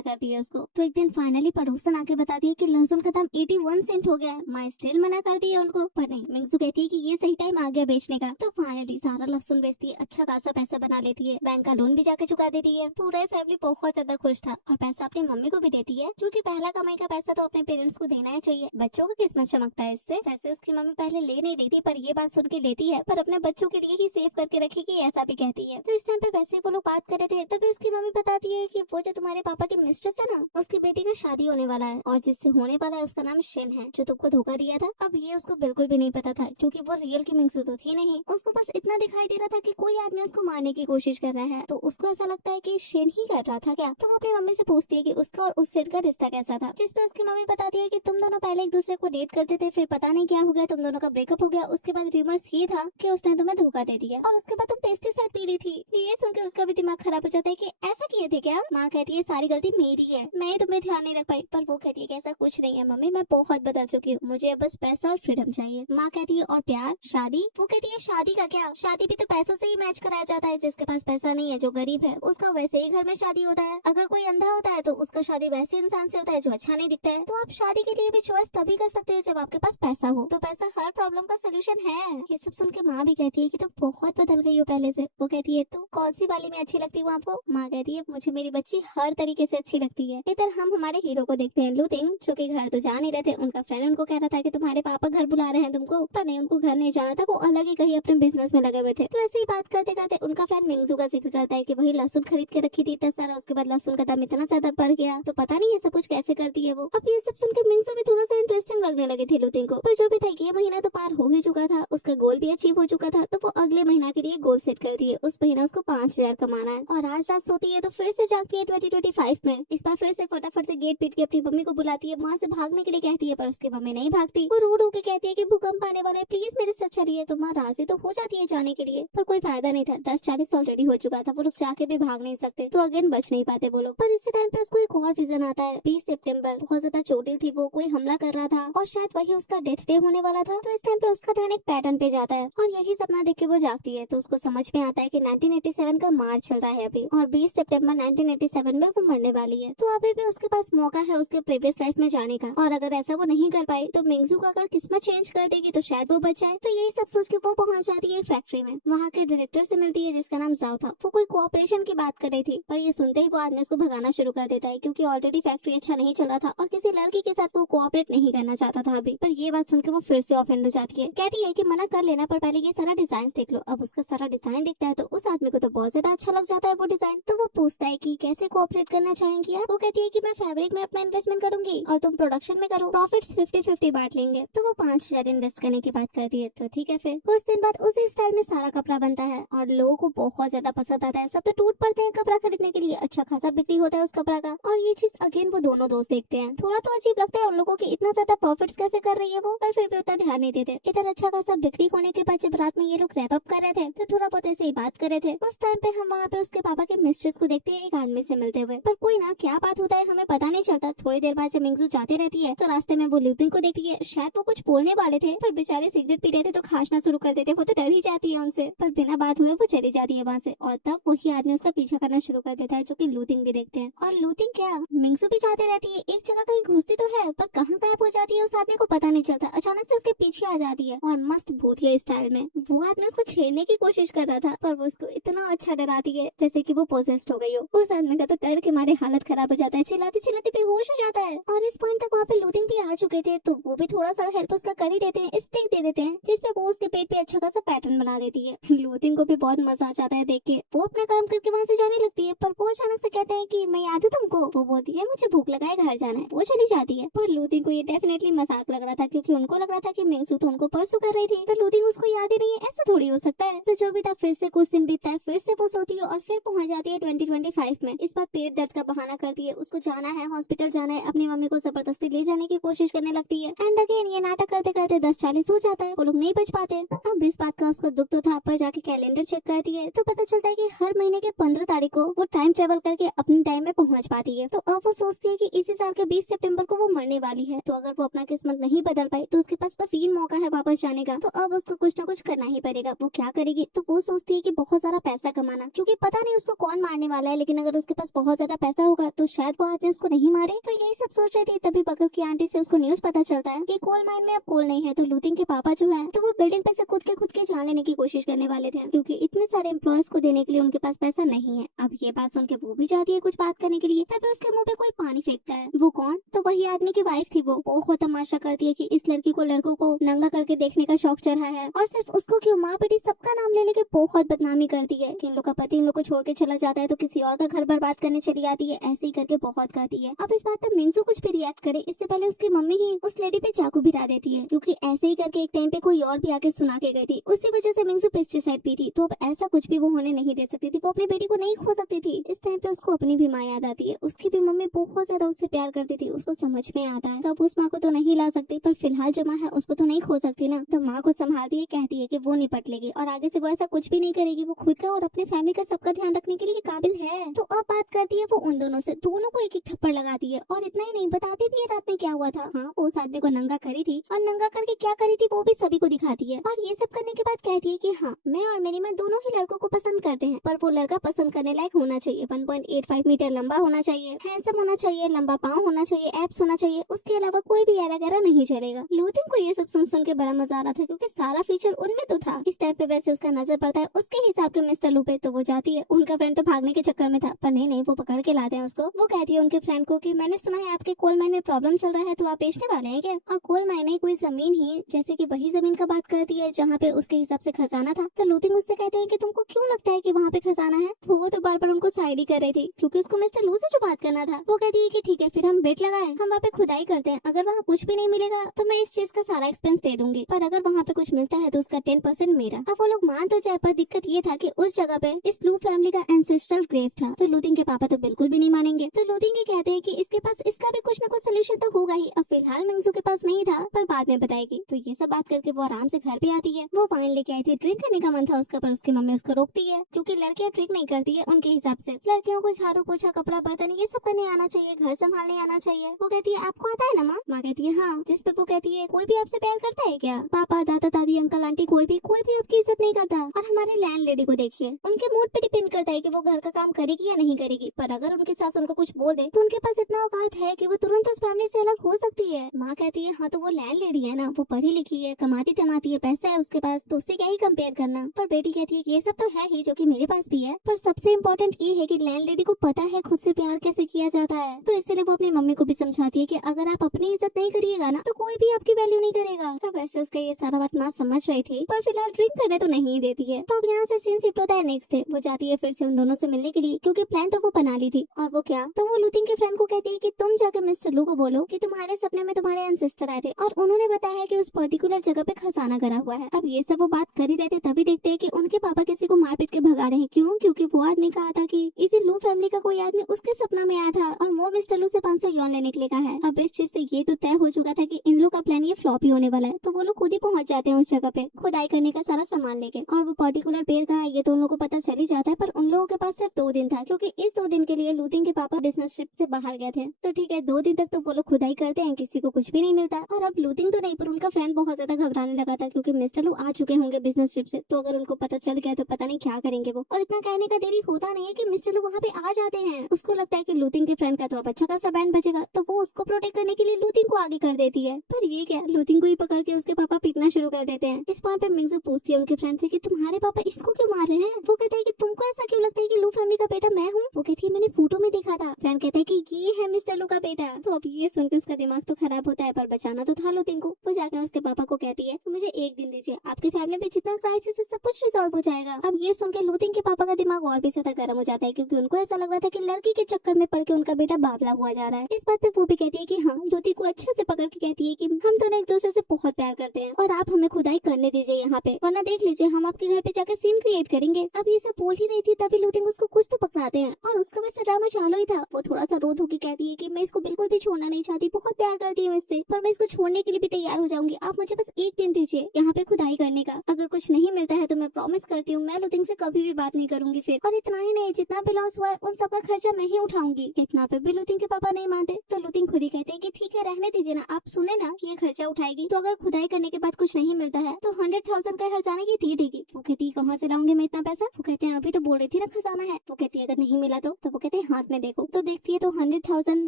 करती है उसको। तो एक दिन फाइनली पड़ोसन आके बताती है कि लहसुन का दाम 81 सेंट हो गया है। माँ स्टिल मना करती है उनको, पर नहीं, मिंगसू कहती है कि ये सही टाइम आ गया बेचने का। तो फाइनली सारा लहसुन बेचती है, अच्छा खासा पैसा बना लेती है, बैंक का लोन भी जाके चुका देती है। पूरा फैमिली बहुत ज्यादा खुश था और पैसा अपनी मम्मी को भी देती है, क्योंकि पहला कमाई का पैसा तो अपने पेरेंट्स को देना ही चाहिए। बच्चों का किस्मत चमकता है इससे। वैसे उसकी मम्मी पहले ले नहीं देती, पर ये बात सुन के लेती है, पर अपने बच्चों के लिए ही सेव करके रखेगी, ऐसा भी कहती है। तो इस टाइम पे वैसे वो लोग बात कर रहे थे, तभी उसकी मम्मी बताती है कि वो जो तुम्हारे पापा की मिस्ट्रेस है ना, उसकी बेटी का शादी होने वाला है और जिससे होने वाला है उसका नाम शिन है, जो तुमको धोखा दिया था। अब ये उसको बिल्कुल भी नहीं पता था, क्योंकि वो रियल की मिंगसू तो थी नहीं। उसको बस इतना दिखाई दे रहा था कि कोई आदमी उसको मारने की कोशिश कर रहा है, तो उसको ऐसा लगता है कि शिन ही कर रहा था क्या। तो वो अपनी मम्मी से पूछती है कि उसका और उस शिन का रिश्ता कैसा था, जिसपे उसकी मम्मी बताती है कि तुम दोनों पहले एक दूसरे को डेट करते थे, फिर पता नहीं क्या हो गया, तुम दोनों का ब्रेकअप हो गया। उसके बाद रूमर्स ये था कि उसने तुम्हें धोखा दे दिया और उसके बाद तुम पेस्टिसाइड पी रही थी। ये सुन के उसका भी दिमाग खराब हो जाता है कि ऐसा किए थे क्या। माँ कहती है सारी गलती मेरी है, मैं तुम्हें ध्यान नहीं रख पाई। पर वो कहती है कि ऐसा कुछ नहीं है मम्मी, मैं बहुत बदल चुकी हूँ, मुझे अब बस पैसा और फ्रीडम चाहिए। माँ कहती है और प्यार, शादी। वो कहती है शादी का क्या, शादी भी तो पैसों से ही मैच कराया जाता है। जिसके पास पैसा नहीं है, जो गरीब है, उसका वैसे ही घर में शादी होता है। अगर कोई अंधा होता है तो उसका शादी वैसे इंसान से होता है जो अच्छा नहीं दिखता है। तो आप शादी के लिए भी चॉइस तभी कर सकते हो जब आपके पास पैसा हो। तो पैसा हर प्रॉब्लम का सोल्यूशन है। ये सब सुन के माँ भी कहती है कि तुम बहुत बदल गई हो पहले से। वो कहती है तो कौन सी वाली में अच्छी लगती हूँ आपको। माँ कहती है मुझे मेरी बच्ची हर तरीके से अच्छी लगती है। इधर हम हमारे हीरो को देखते हैं, लूथिंग, जो कि घर तो जा नहीं रहे थे। उनका फ्रेंड उनको कह रहा था कि तुम्हारे पापा घर बुला रहे हैं तुमको, पर नहीं, उनको घर नहीं जाना था, वो अलग ही कहीं अपने बिजनेस में लगे हुए थे। तो ऐसे ही बात करते करते उनका फ्रेंड मिंगसू का जिक्र करता है कि वही लहसुन खरीद के रखी थी इतना सारा, उसके बाद लहसुन का दाम इतना ज्यादा बढ़ गया, तो पता नहीं ये सब कुछ कैसे करती है वो। अब ये सब सुन के मिंगसू भी थोड़ा सा इंटरेस्टिंग लगने लगे थे लूथिंग को। पर जो भी था, ये महीना तो पार हो ही चुका था, उसका गोल भी अचीव हो चुका था, तो वो अगले महीना के लिए गोल सेट कर दिए। उस महीना उसको 5000 कमाना है। और आज रात सोती है तो फिर से जागती है 2025 में। इस बार फिर से फटाफट से गेट पीट के अपनी मम्मी को बुलाती है, वहाँ से भागने के लिए कहती है, पर उसकी मम्मी नहीं भागती। वो रो रो के कहती है कि भूकंप आने वाला है, प्लीज मेरे साथ चलिए। तो माँ राजी तो हो जाती है जाने के लिए, पर कोई फायदा नहीं था। 10:40 ऑलरेडी हो चुका था, वो लोग जाके भी भाग नहीं सकते, तो अगेन बच नहीं पाते वो लोग। पर इसी टाइम पे उसको एक और विजन आता है। 20 सितंबर बहुत ज्यादा चोटिल थी वो, कोई हमला कर रहा था और शायद वही उसका डेथ डे होने वाला था। तो इस टाइम पे उसका ध्यान एक पैटर्न पे जाता है और यही सपना देख के वो जागती है। तो उसको समझ में आता है कि 1987 का मार्च चल रहा है अभी, और 20 सितंबर 1987 में वो मरने वाली है। तो अभी भी उसके पास मौका है उसके प्रीवियस लाइफ में जाने का, और अगर ऐसा वो नहीं कर पाई तो मिंगसू का अगर किस्मत चेंज कर देगी तो शायद वो बच जाए। तो यही सब सोच के वो पहुंच जाती है फैक्ट्री में। वहाँ के डायरेक्टर से मिलती है जिसका नाम जाओ था। वो कोई कोऑपरेशन की बात कर रही थी, पर ये सुनते ही वो आदमी उसको भगाना शुरू कर देता है, क्योंकि ऑलरेडी फैक्ट्री अच्छा नहीं चल रहा था और किसी लड़की के साथ वो कोऑपरेट नहीं करना चाहता था अभी। पर ये बात सुन के वो फिर से ऑफेंड हो जाती है, कहती है कि मना कर लेना, पर पहले ये सारा डिजाइन देख लो। अब उसका सारा डिजाइन देखता है तो उस आदमी को तो बहुत ज्यादा अच्छा लग जाता है वो डिजाइन। तो वो पूछता है कि कैसे कोऑपरेट करना चाहेंगी आप। वो कहती है कि मैं फैब्रिक में अपना इन्वेस्टमेंट करूंगी और तुम प्रोडक्शन में करो, प्रॉफिट्स 50-50 बांट लेंगे। तो वो 5000 इन्वेस्ट करने की बात करती है। तो ठीक है, फिर कुछ दिन बाद उसी स्टाइल में सारा कपड़ा बनता है और लोगों को बहुत ज्यादा पसंद आता है। सब तो टूट पड़ते हैं कपड़ा खरीदने के लिए, अच्छा खासा बिक्री होता है उस कपड़ा का। और ये चीज अगेन वो दोनों दोस्त देखते हैं। थोड़ा तो अजीब लगता है उन लोगों की इतना ज्यादा प्रॉफिट्स कैसे कर रही है वो, पर फिर भी उतना ध्यान नहीं देते। इधर अच्छा खासा बिक्री होने के बाद जब रात में ये लोग रैप अप कर रहे थे तो थोड़ा बहुत ऐसे ही बात कर रहे थे। उस टाइम पे हम वहाँ पे उसके पापा के मिस्ट्रेस को देखते हैं एक आदमी से मिलते हुए, पर कोई ना क्या बात होता है हमें पता नहीं चलता। थोड़ी देर बाद जब मिंगसू जाती रहती है तो रास्ते में वो लूथिंग को देखती है। शायद वो कुछ बोलने वाले थे, पर बेचारे सिगरेट पी रहे थे तो खांसना शुरू कर देते। वो तो डर ही जाती है उनसे, पर बिना बात हुए वो चली जाती है वहाँ से। और तब वही आदमी उसका पीछा करना शुरू कर देता है, जो कि लूथिंग भी देखते हैं। और लूथिंग क्या, मिंगसू भी जाते रहती है, एक जगह कहीं घुसती तो है पर कहाँ गायब हो जाती है उस आदमी को पता नहीं चलता। अचानक से उसके पीछे आ जाती है और मस्त भूतिया स्टाइल में वो आदमी उसको छेड़ने की कोशिश कर रहा था, पर वो उसको इतना अच्छा डराती है जैसे कि वो पोजेस्ड हो गई हो। उस आदमी का तो डर के मारे हालत खराब हो जाता है, चिल्लाते चिल्लाते बेहोश हो जाता है। और इस पॉइंट तक वहाँ पे लूथिंग भी आ चुके थे, तो वो भी थोड़ा सा हेल्प उसका कर ही देते हैं, स्टिक दे देते हैं, जिसपे वो उसके पेट पे अच्छा खासा पैटर्न बना देती है। लूथिंग को भी बहुत मजा आ जाता है देख के। वो अपना काम करके वहाँ से जाने लगती है, पर वो अचानक से कहते हैं कि मैं याद हूँ तुमको। वो बोलती है मुझे भूख लगा है, घर जाना है। वो चली जाती है, पर लूथिंग को ये डेफिनेटली मजाक लग रहा था, क्योंकि उनको लग रहा था कि मिंगसू तो उनको परसों कर रही थी, तो लूथिंग उसको याद ही नहीं है, ऐसा थोड़ी हो सकता है। तो जो भी था, फिर से कुछ दिन बीतता है, फिर से वो सोती है और फिर पहुंच जाती है 2025 में। इस बार पेट दर्द का बहाना करती है, उसको जाना है, हॉस्पिटल जाना है, अपनी मम्मी को जबरदस्ती ले जाने की कोशिश करने लगती है। एंड अगेन ये नाटक करते करते 10:40 हो जाता है, वो लोग नहीं बच पाते। अब इस बात का उसको दुख तो था, पर जाके कैलेंडर चेक करती है तो पता चलता है कि हर महीने के 15 तारीख को वो टाइम ट्रेवल करके अपने टाइम में पहुंच पाती है। तो अब वो सोचती है कि इसी साल के 20 सितंबर को वो मरने वाली है, तो अगर वो अपना किस्मत नहीं बदल पाई तो उसके पास बस 3 मौका है वापस जाने का। तो अब उसको कुछ ना कुछ करना ही पड़ेगा। वो क्या करेगी, तो वो सोचती है कि बहुत सारा पैसा कमाना, क्योंकि पता नहीं उसको कौन मारने वाला है, लेकिन अगर उसके पास बहुत ज्यादा पैसा होगा तो शायद वो आदमी उसको नहीं मारे। तो यही सब सोच रही थी, तभी बगल की आंटी से उसको न्यूज पता चलता है कि कोल माइन में अब कोल नहीं है। तो लूथिंग के पापा जो है तो वो बिल्डिंग पे से खुद के जान लेने की कोशिश करने वाले थे, क्योंकि इतने सारे एम्प्लॉयज को देने के लिए उनके पास पैसा नहीं है। अब ये बात सुन के वो भी जाती है कुछ बात करने के लिए, तभी उसके मुंह पे कोई पानी फेंकता है। वो कौन? तो वही आदमी की वाइफ थी। वो बहुत तमाशा करती है कि इस लड़की को लड़कों को नंगा करके देखने का शौक चढ़ा है, और सिर्फ उसको क्यों, माँ बेटी सबका नाम ले लेके बहुत बदनामी करती है कि इन लोग का पति इन लोग को छोड़ के चला जाता है तो किसी और का घर बर्बाद करने चली आती है, ऐसे ही करके बहुत कहती है। अब इस बात पर मिंसू कुछ भी रिएक्ट करे इससे पहले उसकी मम्मी ही उस लेडी पे चाकू भिड़ा देती है, क्योंकि ऐसे ही करके एक टाइम पे कोई और भी आके सुना के गई थी। उसी वजह से मिंसू पेस्टिसाइड पी थी, तो अब ऐसा कुछ भी वो होने नहीं दे सकती थी। वो अपनी बेटी को नहीं खो सकती थी। इस टाइम पे उसको अपनी भी माँ याद आती है। उसकी भी मम्मी बहुत ज्यादा उससे प्यार करती थी, उसको समझ में आता है। तब उस माँ को तो नहीं ला सकती, पर फिलहाल जो माँ है उसको तो नहीं खो सकती ना। तो माँ को संभालती है, कहती है कि वो निपट लेगी और आगे से वो ऐसा कुछ भी नहीं करेगी। वो खुद का और अपने फैमिली का सबका ध्यान रखने के लिए काबिल है। तो अब बात करती है वो उन दोनों से, दोनों को एक एक थप्पड़ लगाती है, और इतना ही नहीं बताती भी है रात में क्या हुआ था। हाँ, वो उस आदमी को नंगा करी थी, और नंगा करके क्या करी थी वो भी सभी को दिखाती है। और ये सब करने के बाद कहती है कि हाँ, मैं और मेरी माँ दोनों ही लड़कों को पसंद करते हैं, पर वो लड़का पसंद करने लायक होना चाहिए, 1.85 मीटर लंबा होना चाहिए, हैंडसम होना चाहिए, लंबा पाँव होना चाहिए, एब्स होना चाहिए, उसके अलावा कोई भी ऐरा गैरा नहीं चलेगा। लूथिंग को ये सब सुन के बड़ा मजा आ रहा था, क्योंकि सारा फीचर उनमें तो था। इस टाइप पे वैसे उसका नजर पड़ता है उसके हिसाब के मिस्टर लू पे, तो वो जाती है। उनका फ्रेंड तो भागने के चक्कर में था, पर नहीं, वो पकड़ के लाते हैं उसको। वो कहती है उनके फ्रेंड को कि मैंने सुना है आपके कोल माइन में प्रॉब्लम चल रहा है, तो आप बेचने वाले हैं क्या? और कोल माइन है कोई जमीन ही, जैसे कि वही जमीन का बात करती है जहाँ पे उसके हिसाब से खजाना था। तो लूथिंग उससे कहते हैं कि तुमको क्यों लगता है कि वहाँ पे खजाना है? वो तो बार बार उनको साइड ही कर रही थी, क्योंकि उसको मिस्टर लू से जो बात करना था। वो कहती है कि ठीक है, फिर हम बेट लगाएं, हम वहाँ पे खुदाई करते हैं, अगर वहाँ कुछ भी नहीं मिलेगा तो मैं इस चीज का सारा एक्सपेंस दे दूंगी, पर अगर वहाँ पे कुछ मिलता है तो उसका 10% मेरा। अब वो लोग मान तो जाए, पर दिक्कत ये था कि उस जगह पे इस लू फैमिली का एंसेस्ट्रल ग्रेव था। तो लूथिंग के पापा तो बिल्कुल भी नहीं मानेंगे। तो लूथिंग ये कहते हैं कि इसके पास इसका भी कुछ न कुछ सोल्यूशन तो होगा ही। अब फिलहाल मिंगसू के पास नहीं था, पर बाद में बताएगी। तो ये सब बात करके वो आराम से घर पे आती है। वो वाइन लेके आई थी, ड्रिंक करने का मन था उसका, पर उसकी मम्मी उसको रोकती है, क्योंकि लड़कियां ड्रिंक नहीं करती है उनके हिसाब से। लड़कियों को झाड़ू पोछा कपड़ा बर्तन ये सब करने आना चाहिए, घर संभालने आना चाहिए। वो कहती है आपको आता है ना माँ? माँ कहती है हाँ। जिस पे वो कहती है कोई भी आपसे प्यार करता है क्या? पापा, दादा, दादी, अंकल, आंटी, कोई भी आपकी इज्जत नहीं करता। और हमारे लैंडलेडी को देखिए, उनके मूड पे डिपेंड करता है कि वो घर का काम करेगी या नहीं करेगी, पर अगर उनकी सास उनको कुछ बोल दे तो उनके पास इतना औकात है कि वो तुरंत उस फैमिली से अलग हो सकती है। माँ कहती है हाँ, तो वो लैंडलेडी है ना, वो पढ़ी लिखी है, कमाती धमाती है, पैसा है उसके पास, तो उससे क्या ही कंपेयर करना। पर बेटी कहती है ये सब तो है ही, जो कि मेरे पास भी है, पर सबसे इम्पोर्टेंट ये है कि लैंडलेडी को पता है खुद से प्यार कैसे किया जाता है। तो इसलिए वो अपनी मम्मी को भी समझाती है कि अगर आप अपनी इज्जत नहीं करिएगा ना, तो कोई भी आपकी वैल्यू नहीं करेगा। तो वैसे उसका ये सारा बात माँ समझ रही थी, पर फिलहाल ड्रिंक करने तो नहीं देती है। तो अब यहाँ से सीन शिफ्ट होता है नेक्स्ट डे। वो जाती है फिर से उन दोनों से मिलने के लिए, क्योंकि प्लान तो वो बना ली थी। और वो क्या, तो वो लूथिंग के फ्रेंड को कहती है कि तुम जाकर मिस्टर लू को बोलो कि तुम्हारे सपने में तुम्हारे एंसेस्टर आए थे और उन्होंने बताया है कि उस पर्टिकुलर जगह पे खजाना गिरा हुआ है। अब ये सब वो बात कर ही रहे थे, तभी देखते हैं कि उनके पापा किसी को मार पीट के भगा रहे हैं। क्यों? क्योंकि वो आदमी कहा था कि इसी लू फैमिली का कोई आदमी उसके सपना में आया था और वो मिस्टर लू से 500 यौन लेने के लिए कहा है। अब इस चीज से ये तो तय हो चुका था कि इन लोग का प्लान ये फ्लॉप ही होने वाला है। तो वो लोग खुद ही पहुंच जाते हैं उस जगह पे खुदाई करने का सारा सामान लेके, और वो पर्टिकुलर पेड़ का है ये तो उन लोगों को पता चल ही जाता है। पर उन लोगों के पास सिर्फ 2 दिन था, क्योंकि इस 2 दिन के लिए लूथिंग के पापा बिजनेस ट्रिप से बाहर गए थे। तो ठीक है, 2 दिन तक तो वो लोग खुदाई करते हैं, किसी को कुछ भी नहीं मिलता। और अब लूथिंग तो नहीं, पर उनका फ्रेंड बहुत ज्यादा घबराने लगा था, क्योंकि मिस्टर लू आ चुके होंगे बिजनेस ट्रिप से, तो अगर उनको पता चल गया तो पता नहीं क्या करेंगे वो। और इतना कहने का देरी होता नहीं है कि मिस्टर लू वहाँ पे आ जाते हैं। उसको लगता है कि लूथिंग के फ्रेंड का तो अब अच्छा खासा बैंड बचेगा, तो वो उसको प्रोटेक्ट करने के लिए लूथिंग को आगे कर देती है। पर ये क्या, लूथिंग को ही पकड़ के उसके पापा पीटना शुरू कर देते हैं। इस पॉइंट पे मिंगसू पूछती है उनके फ्रेंड से कि तुम्हारे पापा इसको क्यों मार रहे हैं? वो कहता है कि तुमको ऐसा क्यों लगता है कि लू फैमिली का बेटा मैं हूँ? वो कहती है मैंने फोटो में देखा था। फ्रेंड कहता है कि ये है मिस्टर लू का बेटा। तो अब ये सुन के उसका दिमाग तो खराब होता है, पर बचाना तो था लूथिंग को। वो जाकर उसके पापा को कहती है कि मुझे 1 दिन दीजिए, आपकी फैमिली में जितना क्राइसिस है सब कुछ रिजॉल्व हो जाएगा। अब ये सुन के लूथिंग के पापा का दिमाग और भी ज्यादा गर्म हो जाता है, क्योंकि उनको ऐसा लग रहा था कि लड़की के चक्कर में पड़ के उनका बेटा बावला हुआ जा रहा है। इस बात पे वो भी कहती है कि हाँ, लूथिंग को अच्छे से पकड़ के कहती है कि हम दोनों एक दूसरे से बहुत प्यार करते हैं और आप हमें खुदाई करने दीजिए यहाँ पे, वरना देख लीजिए हम आपके घर पे जाकर सीन क्रिएट करेंगे। अब ये सब बोल ही रही थी, तभी लूथिंग उसको कुछ तो पकड़ाते हैं, और उसका वैसे ड्रामा चालू ही था। वो थोड़ा सा रोध होकर कहती है कि मैं इसको बिल्कुल भी छोड़ना नहीं चाहती, बहुत प्यार करती है मुझसे, पर मैं इसको छोड़ने के लिए भी तैयार हो जाऊंगी। आप मुझे बस 1 दिन दीजिए यहाँ पे खुदाई करने का। अगर कुछ नहीं मिलता है तो मैं प्रॉमिस करती हूँ मैं लूथिंग से कभी भी बात नहीं करूंगी फिर। और इतना ही नहीं, जितना भी लॉस हुआ है उन सबका खर्चा मैं ही उठाऊंगी। इतना पे भी लुतिन के पापा नहीं मानते तो लुतिन खुद ही कहते हैं कि ठीक है रहने दीजिए ना, आप सुने ना कि ये खर्चा उठाएगी तो अगर खुदाई करने के बाद कुछ नहीं मिलता है तो 100,000 का खजाना ये दे देगी। वो कहती है कहाँ से लाऊंगी मैं इतना पैसा? वो कहते हैं अभी तो बोल रही थी ना खजाना है। वो कहती है अगर नहीं मिला तो वो कहते हैं हाथ में देखो। तो देखती है तो 100,000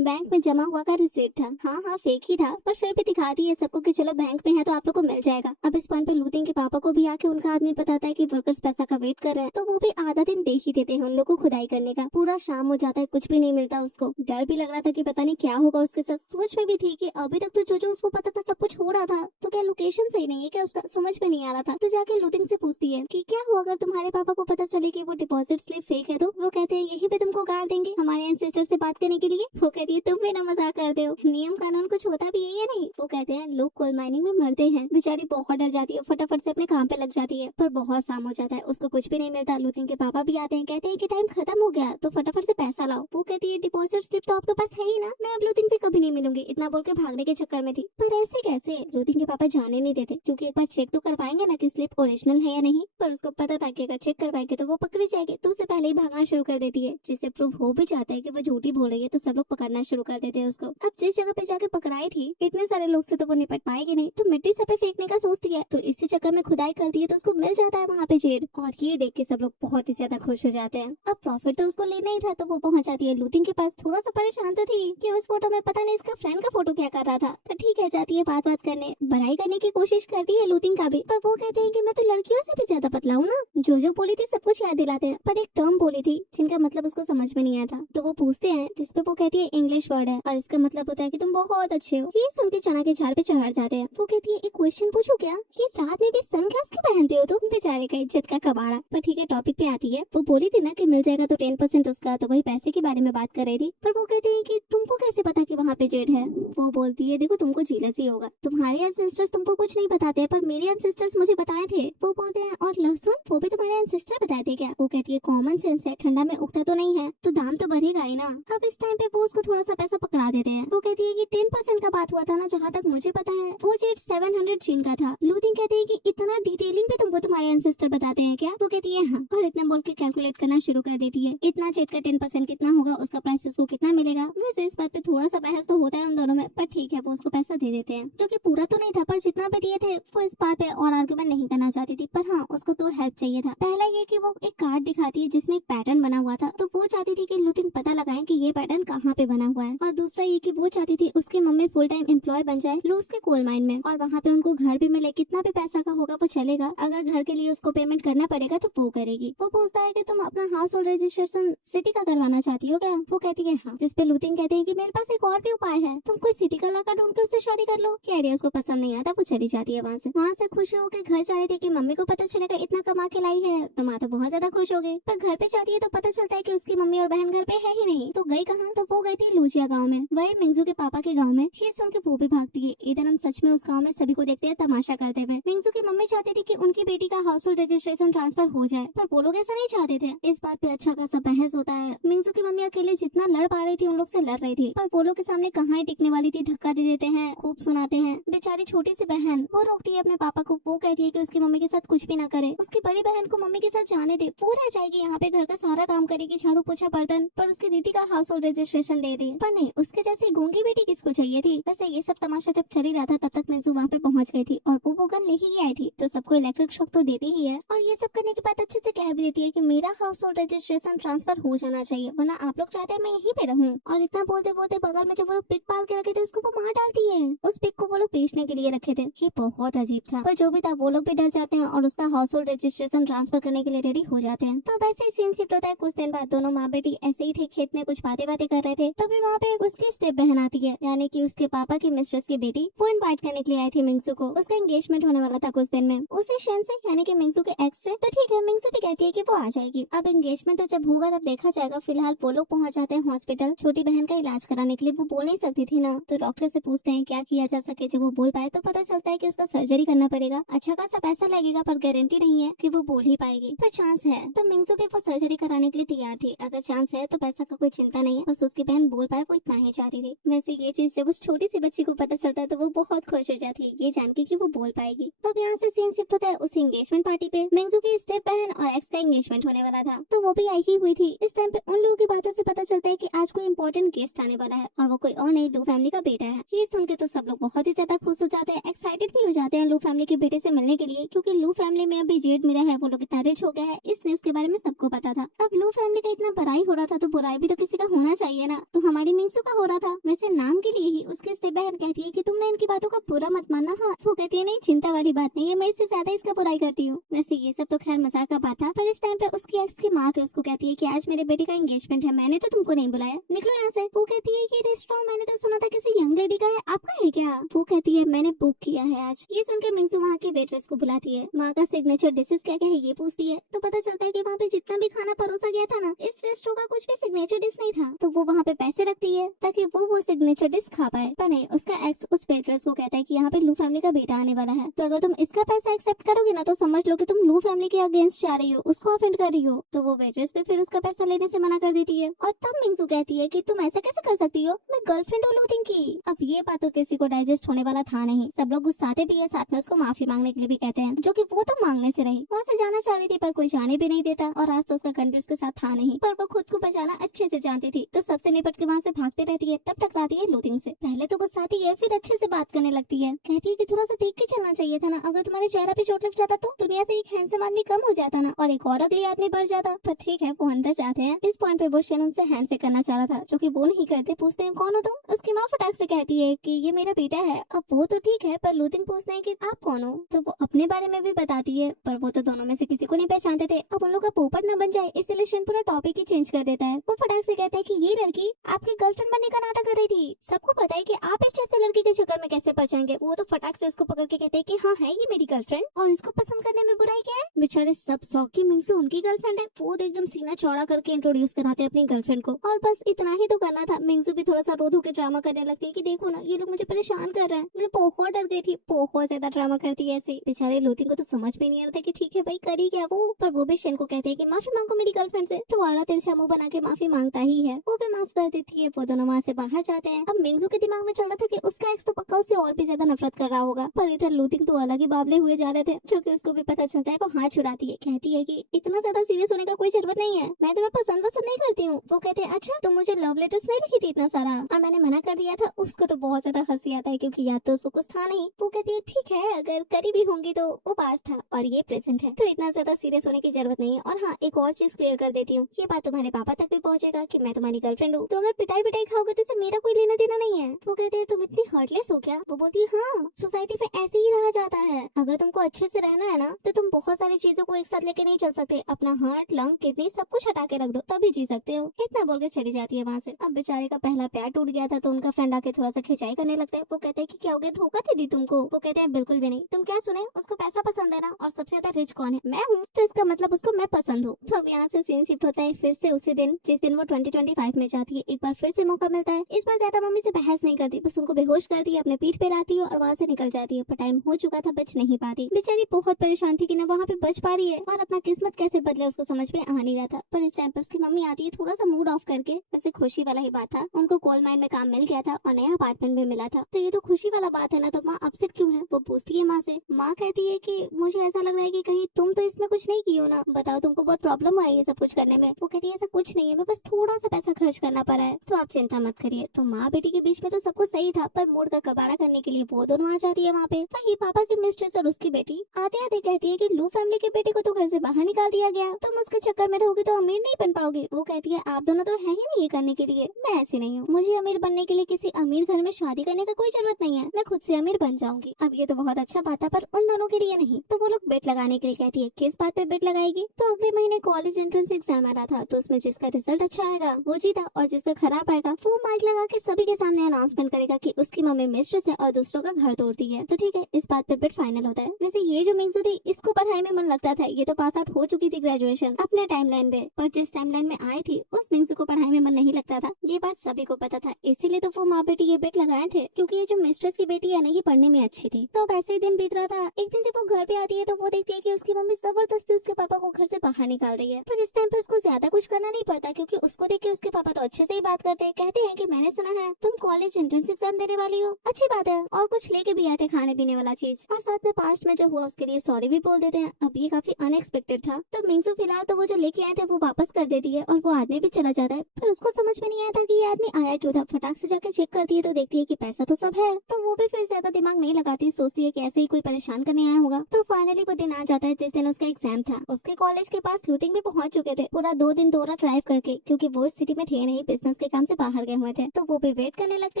बैंक में जमा हुआ का रिसीप्ट था। हाँ फेक ही था पर फिर भी दिखाती है सबको कि चलो बैंक में है तो आप लोग को मिल जाएगा। अब इस पॉइंट पे लुतिन के पापा को भी आके उनका आदमी बताता है कि वर्कर्स पैसा का वेट कर रहे हैं, तो वो भी आधा दिन देख ही देते हैं उन लोग को खुदाई करने का। पूरा शाम हो जाता है, कुछ भी नहीं मिलता उसको। डर भी लग रहा था कि पता नहीं क्या होगा उसके साथ। सोच में भी थी कि अभी तक तो जो उसको पता था सब कुछ हो रहा था, तो क्या लोकेशन सही नहीं है क्या, उसका समझ में नहीं आ रहा था। तो जाके लुतिन से पूछती है कि क्या हुआ अगर तुम्हारे पापा को पता चले कि वो डिपॉजिट स्लिप फेक है? तो वो कहते हैं यही पे तुमको गाड़ देंगे हमारे एंसेस्टर से बात करने के लिए। वो कहती है तुम भी ना मजाक करते हो, नियम कानून कुछ होता भी है या नहीं? वो कहते हैं लोग कोल माइनिंग में मरते हैं। बेचारी बहुत डर जाती है, फटाफट से अपने काम पे लग जाती है, पर बहुत शाम हो जाता है, उसको कुछ भी नहीं मिलता। लुतिन के पापा भी आते हैं, कहते हैं कि टाइम खत्म हो गया तो फटाफट से पैसा लाओ। वो कहती है डिपॉजिट स्लिप तो आपके पास है ही ना, मैं अब लुतिन से कभी नहीं मिलूंगी। इतना बोल के भागने के चक्कर में थी, पर ऐसे कैसे? लुतिन के पापा जाने नहीं देते क्योंकि एक बार चेक तो करवाएंगे ना कि स्लिप ओरिजिनल है या नहीं। पर उसको पता था कि अगर चेक करवाएंगे तो वो पकड़ी जाएगी, तो उसे पहले ही भागना शुरू कर देती है, जिससे प्रूव हो भी जाता है कि वो झूठी बोल रही है। तो सब लोग पकड़ना शुरू कर देते हैं उसको। अब जिस जगह पे जाके पकड़ाई थी इतने सारे लोग से तो वो निपट पाएगी नहीं, तो मिट्टी सब पे फेंकने का सोचती है। तो इसी चक्कर में खुदाई करती है तो उसको मिल जाता है वहाँ पे जेड, और ये देख के सब लोग बहुत ही ज्यादा खुश हो जाते हैं। अब प्रॉफिट तो उसको लेना ही था, तो वो पहुंच जाती है लुतिन के पास। थोड़ा सा परेशान तो थी कि उस फोटो में पता नहीं इसका फ्रेंड का फोटो क्या कर रहा था, तो ठीक है जाती है बात करने, बड़ाई करने की कोशिश करती है लुतिन का भी। पर वो कहते हैं कि मैं तो लड़कियों से भी ज्यादा पतला हूँ ना। जो बोली थी सब कुछ याद दिलाते हैं, पर एक टर्म बोली थी जिनका मतलब उसको समझ में नहीं आया था। तो वो पूछते हैं जिसपे वो कहती है इंग्लिश वर्ड है और इसका मतलब होता है कि तुम बहुत अच्छे हो। ये सुन के चना के झाड़ पे चढ़ जाते हैं। वो कहती है एक क्वेश्चन पूछो क्या, कि रात में भी सनग्लास क्यों पहनते हो तुम? बेचारे का इज्जत का कबाड़ा। पर ठीक है टॉपिक पे आती है। वो बोली थी ना कि मिल जाएगा तो 10% उसका, तो वही पैसे के बारे में बात कर रही थी। पर वो कहती है कि तुमको कैसे पता कि वहाँ पे जेड है? वो बोलती है देखो तुमको जीलसी होगा, तुम्हारे एंसेस्टर्स तुमको कुछ नहीं बताते पर मेरे एंसेस्टर्स मुझे बताए थे। वो बोलते हैं और लहसुन वो भी तुम्हारे एंसेस्टर बताए थे क्या? वो कहती है कॉमन सेंस है, ठंडा में उगता तो नहीं है तो दाम तो बढ़ेगा ही ना। अब इस टाइम पे वो उसको थोड़ा सा पैसा पकड़ा देते हैं। वो कहती है कि 10% का बात हुआ था ना, जहाँ तक मुझे पता है वो जेड 700 जीन का था। लुतिन कहते हैं कि इतना डिटेलिंग भी तुमको तुम्हारे एंसेस्टर बताते हैं क्या? वो कहती है हाँ, और इतना बोल के कैलकुलेट करना शुरू कर देती है। इतना जेड का 10% कितना होगा, उसका प्राइस उसको कितना मिलेगा। वैसे इस बात पे थोड़ा सा बहस तो होता है उन दोनों में, पर ठीक है वो उसको पैसा दे देते हैं, जो कि पूरा तो नहीं था पर जितना भी दिए थे वो इस बात पे और आर्गुमेंट नहीं करना चाहती थी। पर हाँ उसको तो हेल्प चाहिए था। पहला ये कि वो एक कार्ड दिखाती है जिसमें एक पैटर्न बना हुआ था, तो वो चाहती थी कि लुतिन पता लगाए कि ये पैटर्न कहाँ पे बना हुआ है। और दूसरा ये कि वो चाहती थी उसकी मम्मी फुल टाइम एम्प्लॉय बन जाए लूज के कोल माइन में, और वहाँ पे उनको घर भी मिले। कितना भी पैसा का होगा वो चलेगा, अगर घर के लिए उसको पेमेंट करना पड़ेगा तो वो करेगी। वो पूछता है कि तुम अपना हाउस होल्ड रजिस्ट्रेशन सिटी का करवाना चाहती हो क्या? वो कहती है हाँ, जिसपे लुतिन कहते हैं कि मेरे पास एक और भी उपाय है, तुम कोई सिटी का लड़का ढूंढ के उससे शादी कर लो। कि आइडिया उसको पसंद नहीं आता, वो चली जाती है वहाँ से खुश होकर घर जा रही थी कि मम्मी को पता चलेगा इतना कमा के लाई है, तो माँ तो बहुत ज्यादा खुश हो गई। पर घर पे जाती है तो पता चलता है कि उसकी मम्मी और बहन घर पे है ही नहीं। तो गई कहाँ? तो वो गई थी लूजिया गाँव में, वही मिंगजू के पापा के गाँव में। ये सुन के वो भी भागती है। इधर हम सच में उस गाँव में सभी को देखते हैं तमाशा करते हुए। मिंगजू की मम्मी चाहती थी कि उनकी बेटी का हाउस होल्ड रजिस्ट्रेशन ट्रांसफर हो जाए, पर वो लोग ऐसा नहीं चाहते थे। इस बात पे अच्छा खासा बहस होता है। मिंगजू की मम्मी अकेले जितना लड़ पा रही थी उन लोग से लड़ रही थी, पर वो लोग के सामने कहाँ ही टिकने वाली थी। धक्का दे देते हैं, खूब सुनाते हैं। बेचारी छोटी सी बहन वो रोकती है अपने पापा को। वो कहती है कि उसकी मम्मी के साथ कुछ भी ना करे, उसकी बड़ी बहन को मम्मी के साथ जाने दे, वो रह जाएगी यहाँ पे, घर का सारा काम करेगी, झाड़ू पोछा बर्तन। पर उसकी दीदी का हाउस होल्ड रजिस्ट्रेशन दे दी। पर नहीं, उसके जैसी गूंगी बेटी किसको चाहिए थी? वैसे ये सब तमाशा जब चल ही रहा था तब तक मिंजू वहाँ पे पहुँच गई थी, और वो गन लेके ही आई थी, तो सबको इलेक्ट्रिक शॉक तो देती ही है। और ये सब करने के बाद अच्छे से कह भी देती है कि मेरा हाउस होल्ड रजिस्ट्रेशन ट्रांसफर हो जाना चाहिए, वरना आप लोग चाहते हैं मैं यहीं पे रहूं। और इतना बोलते बोलते बगल में जो वो लोग पिक पाल के रखे थे उसको वो मार डालती है। उस पिक को वो लोग बेचने के लिए रखे थे। ये बहुत अजीब था, पर जो भी था वो लोग भी डर जाते हैं और उसका हाउस होल्ड रजिस्ट्रेशन ट्रांसफर करने के लिए रेडी हो जाते हैं। तो वैसे ही सीन शिफ्ट होता है। कुछ दिन बाद दोनों माँ बेटी ऐसे ही थे, खेत में कुछ बातें कर रहे थे, तभी वहाँ पे उसकी स्टेप बहन आती है, यानी कि उसके पापा की मिस्ट्रेस की बेटी। वो इनवाइट करने के लिए आई थी मिंगसू को। उसका एंगेजमेंट होने वाला था कुछ दिन में उसी शेन से, यानी कि मिंगसू के एक्स से। तो ठीक है, मिंगसू भी कहती है कि वो आ जाएगी। अब एंगेजमेंट तो जब होगा तब देखा जाएगा। फिलहाल वो लोग पहुंच जाते हैं हॉस्पिटल छोटी बहन का इलाज कराने। कराने के लिए वो बोल नहीं सकती थी ना, तो डॉक्टर से पूछते हैं क्या किया जा सके जो वो बोल पाए, तो पता चलता है कि उसका सर्जरी करना पड़ेगा। अच्छा खासा पैसा लगेगा पर गारंटी नहीं है कि वो बोल ही पाएगी, पर चांस है। तो मिंगजू भी वो सर्जरी कराने के लिए तैयार थी। अगर चांस है तो पैसा का कोई चिंता नहीं है, बस उसकी बहन बोल पाए वो इतना ही चाहती थी। वैसे ये चीज जब उस छोटी सी बच्ची को पता चलता है तो वो बहुत खुश हो जाती है ये जान के कि वो बोल पाएगी। तब यहाँ से सीन शिफ्ट होता है उस एंगेजमेंट पार्टी पे। मिंगजू की स्टेप बहन और एक्स का एंगेजमेंट होने वाला था, तो वो भी आई ही हुई थी। इस टाइम पे उन लोगों की बातों से पता चलता है कि आज कोई इंपॉर्टेंट गेस्ट आने वाला है और वो कोई और नहीं लू फैमिली का बेटा है। ये सुन के तो सब लोग बहुत ही ज्यादा खुश हो जाते हैं, एक्साइटेड भी हो जाते हैं लू फैमिली के बेटे से मिलने के लिए, क्योंकि लू फैमिली में अभी जेड मिला है, वो लोग इतना रिच हो गया है, इस न्यूज के बारे में सबको पता था। अब लू फैमिली का इतना बुराई हो रहा था तो बुराई भी तो किसी का होना चाहिए ना, तो हमारी मिंगसू का हो रहा था। वैसे नाम के लिए ही उसकी स्टेप बहन कहती है कि तुमने इनकी बातों का बुरा मत मानना। हाँ, वो कहती है नहीं चिंता वाली बात नहीं है, मैं इससे ज्यादा इसका बुराई करती हूँ। वैसे ये सब तो खैर मजाक का बात था, पर इस टाइम पे उसकी एक्स की माँ उसको कहती है कि आज मेरे बेटे का एंगेजमेंट है, मैंने तो तुमको नहीं बुलाया, निकलो यहाँ से। वो कहती है ये रेस्टोरेंट मैंने तो सुना था किसी यंग लेडी का है, आपका है क्या? वो कहती है मैंने बुक किया है आज। ये सुनकर मिंगसू वहाँ की वेट्रेस को बुलाती है, माँ का सिग्नेचर डिशेस क्या क्या है ये पूछती है, तो पता चलता है कि वहाँ पे जितना भी खाना परोसा गया था ना, इस रेस्टोरेंट का कुछ भी सिग्नेचर डिश नहीं था। तो वो वहाँ पे पैसे रखती है ताकि वो सिग्नेचर डिश खा पाए, पर नहीं, उसका एक्स उस वेट्रेस को कहता है कि यहाँ पे लू फैमिली का बेटा आने वाला है, तो अगर तुम इसका पैसा एक्सेप्ट करोगे ना तो समझ लो कि तुम लू फैमिली के अगेंस्ट जा रही हो, उसको ऑफेंड कर रही हो। तो वो वेट्रेस पे फिर उसका पैसा लेने से मना कर देती है, और तब मिंगसू कहती है कि तुम ऐसा कैसे कर सकती हो, मैं गर्लफ्रेंड हूँ लूथिंग की। अब ये बात तो किसी को डाइजेस्ट होने वाला था नहीं, सब लोग गुस्साते भी है, साथ में उसको माफी मांगने के लिए भी कहते हैं, जो कि वो तो मांगने से रही, वहाँ से जाना चाह रही थी पर कोई जाने भी नहीं देता, और आज तो उसका गन भी उसके साथ था नहीं, पर वो खुद को बचाना अच्छे से जानती थी, तो सबसे निपट के वहाँ से भागते रहती है। तब टकराती है लूथिंग से, पहले तो गुस्साती है फिर अच्छे से बात करने लगती है, कहती है कि थोड़ा सा देख के चलना चाहिए था ना, अगर तुम्हारे चेहरा पे चोट लग जाता तो दुनिया से एक हैंडसम आदमी कम हो जाता ना और एक और अगली आदमी बढ़ जाता। पर ठीक है, वो अंदर जाते हैं। इस पॉइंट पे वो शेनन से हैंड से करना चाह रहा था, जो कि वो नहीं करते। पूछते हैं कौन हो तुम? उसकी माँ फटाक से कहती है कि ये मेरा बेटा है। अब वो तो ठीक है, पर लूथिंग पूछते हैं कि आप कौन हो, तो वो अपने बारे में भी बताती है, पर वो तो दोनों में से किसी को नहीं पहचानते थे। अब उन लोग का पोपट न बन जाए इसलिए शेन पूरा टॉपिक ही चेंज कर देता है। वो फटाक से कहता है कि ये लड़की आपकी गर्लफ्रेंड बनने का नाटक कर रही थी, सबको पता है कि आप इस जैसे लड़की के चक्कर में कैसे पड़ जाएंगे। वो तो फटाक से उसको पकड़ के कहते हैं कि हाँ है ये मेरी गर्लफ्रेंड और इसको पसंद करने में बुराई क्या है। बेचारे सब शौक की मिंगसू उनकी गर्लफ्रेंड है, वो तो एकदम सीना चौड़ा करके इंट्रोड्यूस कराते हैं अपनी गर्लफ्रेंड को, और बस इतना ही तो करना था। मिंगसू भी थोड़ा सा रो धो के ड्रामा करने लगती है कि देखो ना ये लोग मुझे परेशान कर रहे हैं, मैं बहुत डर गई थी, बहुत ज्यादा ड्रामा करती है ऐसे। बेचारे लूथिंग को तो समझ में नहीं आ रहा था कि ठीक है भाई करी क्या वो, पर वो भी शेन को कहते हैं कि माफी मांगो मेरी गर्लफ्रेंड से, तो आड़ा तिरछा मुंह बना के माफी मांगता ही है, वो भी माफ कर देती है। वो दोनों वहाँ से बाहर जाते हैं। अब मिंगसू के दिमाग में चल रहा था कि उसका एक्स तो पक्का उससे और भी ज्यादा नफरत कर रहा होगा, पर इधर लूथिंग तो अलग ही बावले हुए जा रहे थे, जो कि उसको भी पता चलता है। वो हाथ छुड़ाती है, कहती है कि इतना ज्यादा सीरियस होने का कोई जरूरत नहीं है, मैं तुम्हें पसंद नहीं करती हूँ। वो कहते हैं अच्छा तुम मुझे लव लेटर्स नहीं लिखी थी इतना सारा और मैंने मना कर दिया था। उसको तो बहुत ज्यादा हंसी आता है क्योंकि याद तो उसको कुछ था नहीं। वो कहती है ठीक है अगर करी भी होंगी तो वो पास था और ये प्रेजेंट है, तो इतना ज्यादा सीरियस होने की जरूरत नहीं है। और हाँ एक और चीज क्लियर कर देती हूँ, ये बात तुम्हारे पापा तक भी पहुंचेगा कि मैं तुम्हारी गर्लफ्रेंड हूँ, तो अगर पिटाई पिटाई खाओगे तो इससे मेरा कोई लेना देना नहीं है। वो कहते हैं तुम इतनी हार्टलेस हो क्या? वो बोलती है हाँ सोसाइटी में ऐसे ही रहा जाता है, अगर तुमको अच्छे से रहना है ना तो तुम बहुत सारी चीजों को एक साथ लेके नहीं चल सकते, अपना हार्ट लंग किडनी सब कुछ हटा के रख दो तभी जी सकते हो। इतना बोल के चली जाती है वहाँ से। अब बेचारे का पहला प्यार टूट गया था तो उनका फ्रेंड आके थोड़ा सा खिंचाई करने लगता है। वो कहते हैं कि क्या हो गया, धोखा दे दी तुमको? वो कहते हैं बिल्कुल भी नहीं, तुम क्या सुने, उसको पैसा पसंद है ना, और सबसे ज्यादा रिच कौन है, मैं हूँ, तो इसका मतलब उसको मैं पसंद हूँ। तो अब यहाँ से सीन शिफ्ट होता है फिर से उसी दिन जिस दिन वो 2025 में जाती है। एक बार फिर से मौका मिलता है, इस बार ज्यादा मम्मी से बहस नहीं करती, बस उनको बेहोश करती है, अपने पीठ पे लाती है और वहाँ से निकल जाती है। पर टाइम हो चुका था, बच नहीं पाती। बेचारी बहुत परेशान थी कि ना वहाँ पे बच पा रही है और अपना किस्मत कैसे बदले उसको समझ में आ नहीं रहा था। पर इस टाइम पे उसकी मम्मी आती है थोड़ा सा मूड ऑफ करके। वैसे खुशी वाला ही बात था, उनको कोल माइन में काम मिल गया था और नया अपार्टमेंट भी मिला था, तो ये तो खुशी वाला बात है ना। तो माँ अपसेट क्यों है? वो पूछती है माँ से। माँ कहती है कि मुझे ऐसा लग रहा है कि कहीं तुम तो इसमें कुछ नहीं की हो ना, बताओ तुमको बहुत प्रॉब्लम आई है सब कुछ करने में। वो कहती है ऐसा कुछ नहीं है, मैं बस थोड़ा सा पैसा खर्च करना पड़ा है, तो आप चिंता मत करिए। तो माँ बेटी के बीच में तो सब कुछ सही था, पर मूड का कबाड़ा करने के लिए वो दोनों आ जाती है वहाँ पे। वही पापा की मिस्ट्रेस और उसकी बेटी आते आते कहती है कि लू फैमिली के बेटे को तो घर से बाहर निकाल दिया गया, तुम उसके चक्कर में रहोगे तो अमीर नहीं बन पाओगे। वो कहती है आप दोनों तो है ही नहीं ये करने के लिए, मैं ऐसी नहीं हूँ, मुझे अमीर बनने के लिए किसी अमीर घर में शादी करने का कोई जरूरत नहीं है, मैं खुद से अमीर बन जाऊंगी। अब ये तो बहुत अच्छा बात है, पर उन दोनों के लिए नहीं। तो वो लोग बेट लगाने के लिए कहती है, किस बात पे बेट लगाएगी? तो अगले महीने कॉलेज एंट्रेंस एग्जाम आ रहा था, तो उसमें जिसका रिजल्ट अच्छा आएगा वो जीता और जिसका खराब आएगा वो माइक लगा के सभी के सामने अनाउंसमेंट करेगा कि उसकी मम्मी मिस्ट्रेस है और दूसरों का घर तोड़ती है। तो ठीक है, इस बात पे बिट फाइनल होता है। वैसे ये जो मिंगजू थी, इसको पढ़ाई में मन लगता था, ये तो पास आउट हो चुकी थी ग्रेजुएशन अपने टाइमलाइन पे, पर जिस टाइमलाइन में आई थी उस मिंगजू को पढ़ाई में मन नहीं लगता था। ये बात सभी को पता था, इसीलिए तो वो माँ बेटी ये बिट लगाए थे, क्योंकि ये जो मिस्ट्रेस की बेटी है ना, ये पढ़ने में अच्छी थी। तो अब ऐसे ही दिन बीत रहा था। एक दिन जब वो घर पे आती है तो वो देखती है कि उसकी मम्मी जबरदस्ती उसके पापा को घर से बाहर निकाल रही है। पर इस टाइम पे उसको ज्यादा कुछ करना नहीं पड़ता, क्योंकि उसको देख के उसके पापा तो अच्छे से ही बात करते हैं। कहते हैं कि मैंने सुना है तुम कॉलेज एंट्रेंस एग्जाम देने वाली हो, अच्छी बात है, और कुछ लेके भी आए थे खाने पीने वाला चीज, और साथ में पास्ट में जो हुआ उसके लिए सॉरी भी बोल देते हैं। अब ये काफी अनएक्सपेक्टेड था। तो मिंगजू फिलहाल तो वो जो लेके आए थे वो वापस कर देती है और वो आदमी भी चला जाता है। पर उसको समझ में नहीं आता कि ये आदमी आया क्यों था। फटाक से जाकर चेक करती है तो देखती है कि पैसा तो सब है, तो वो भी फिर ज्यादा दिमाग नहीं लगाती, सोचती है कि ऐसे ही कोई परेशान करने आया होगा। तो फाइनली वो दिन आ जाता है जिस दिन उसका एग्जाम था। उसके कॉलेज के पास लूथिंग भी पहुंच चुके थे, पूरा 2 दिन दौरा ड्राइव करके, क्योंकि वो इस सिटी में थे नहीं, बिजनेस के काम से बाहर गए हुए थे। तो वो भी वेट करने लगते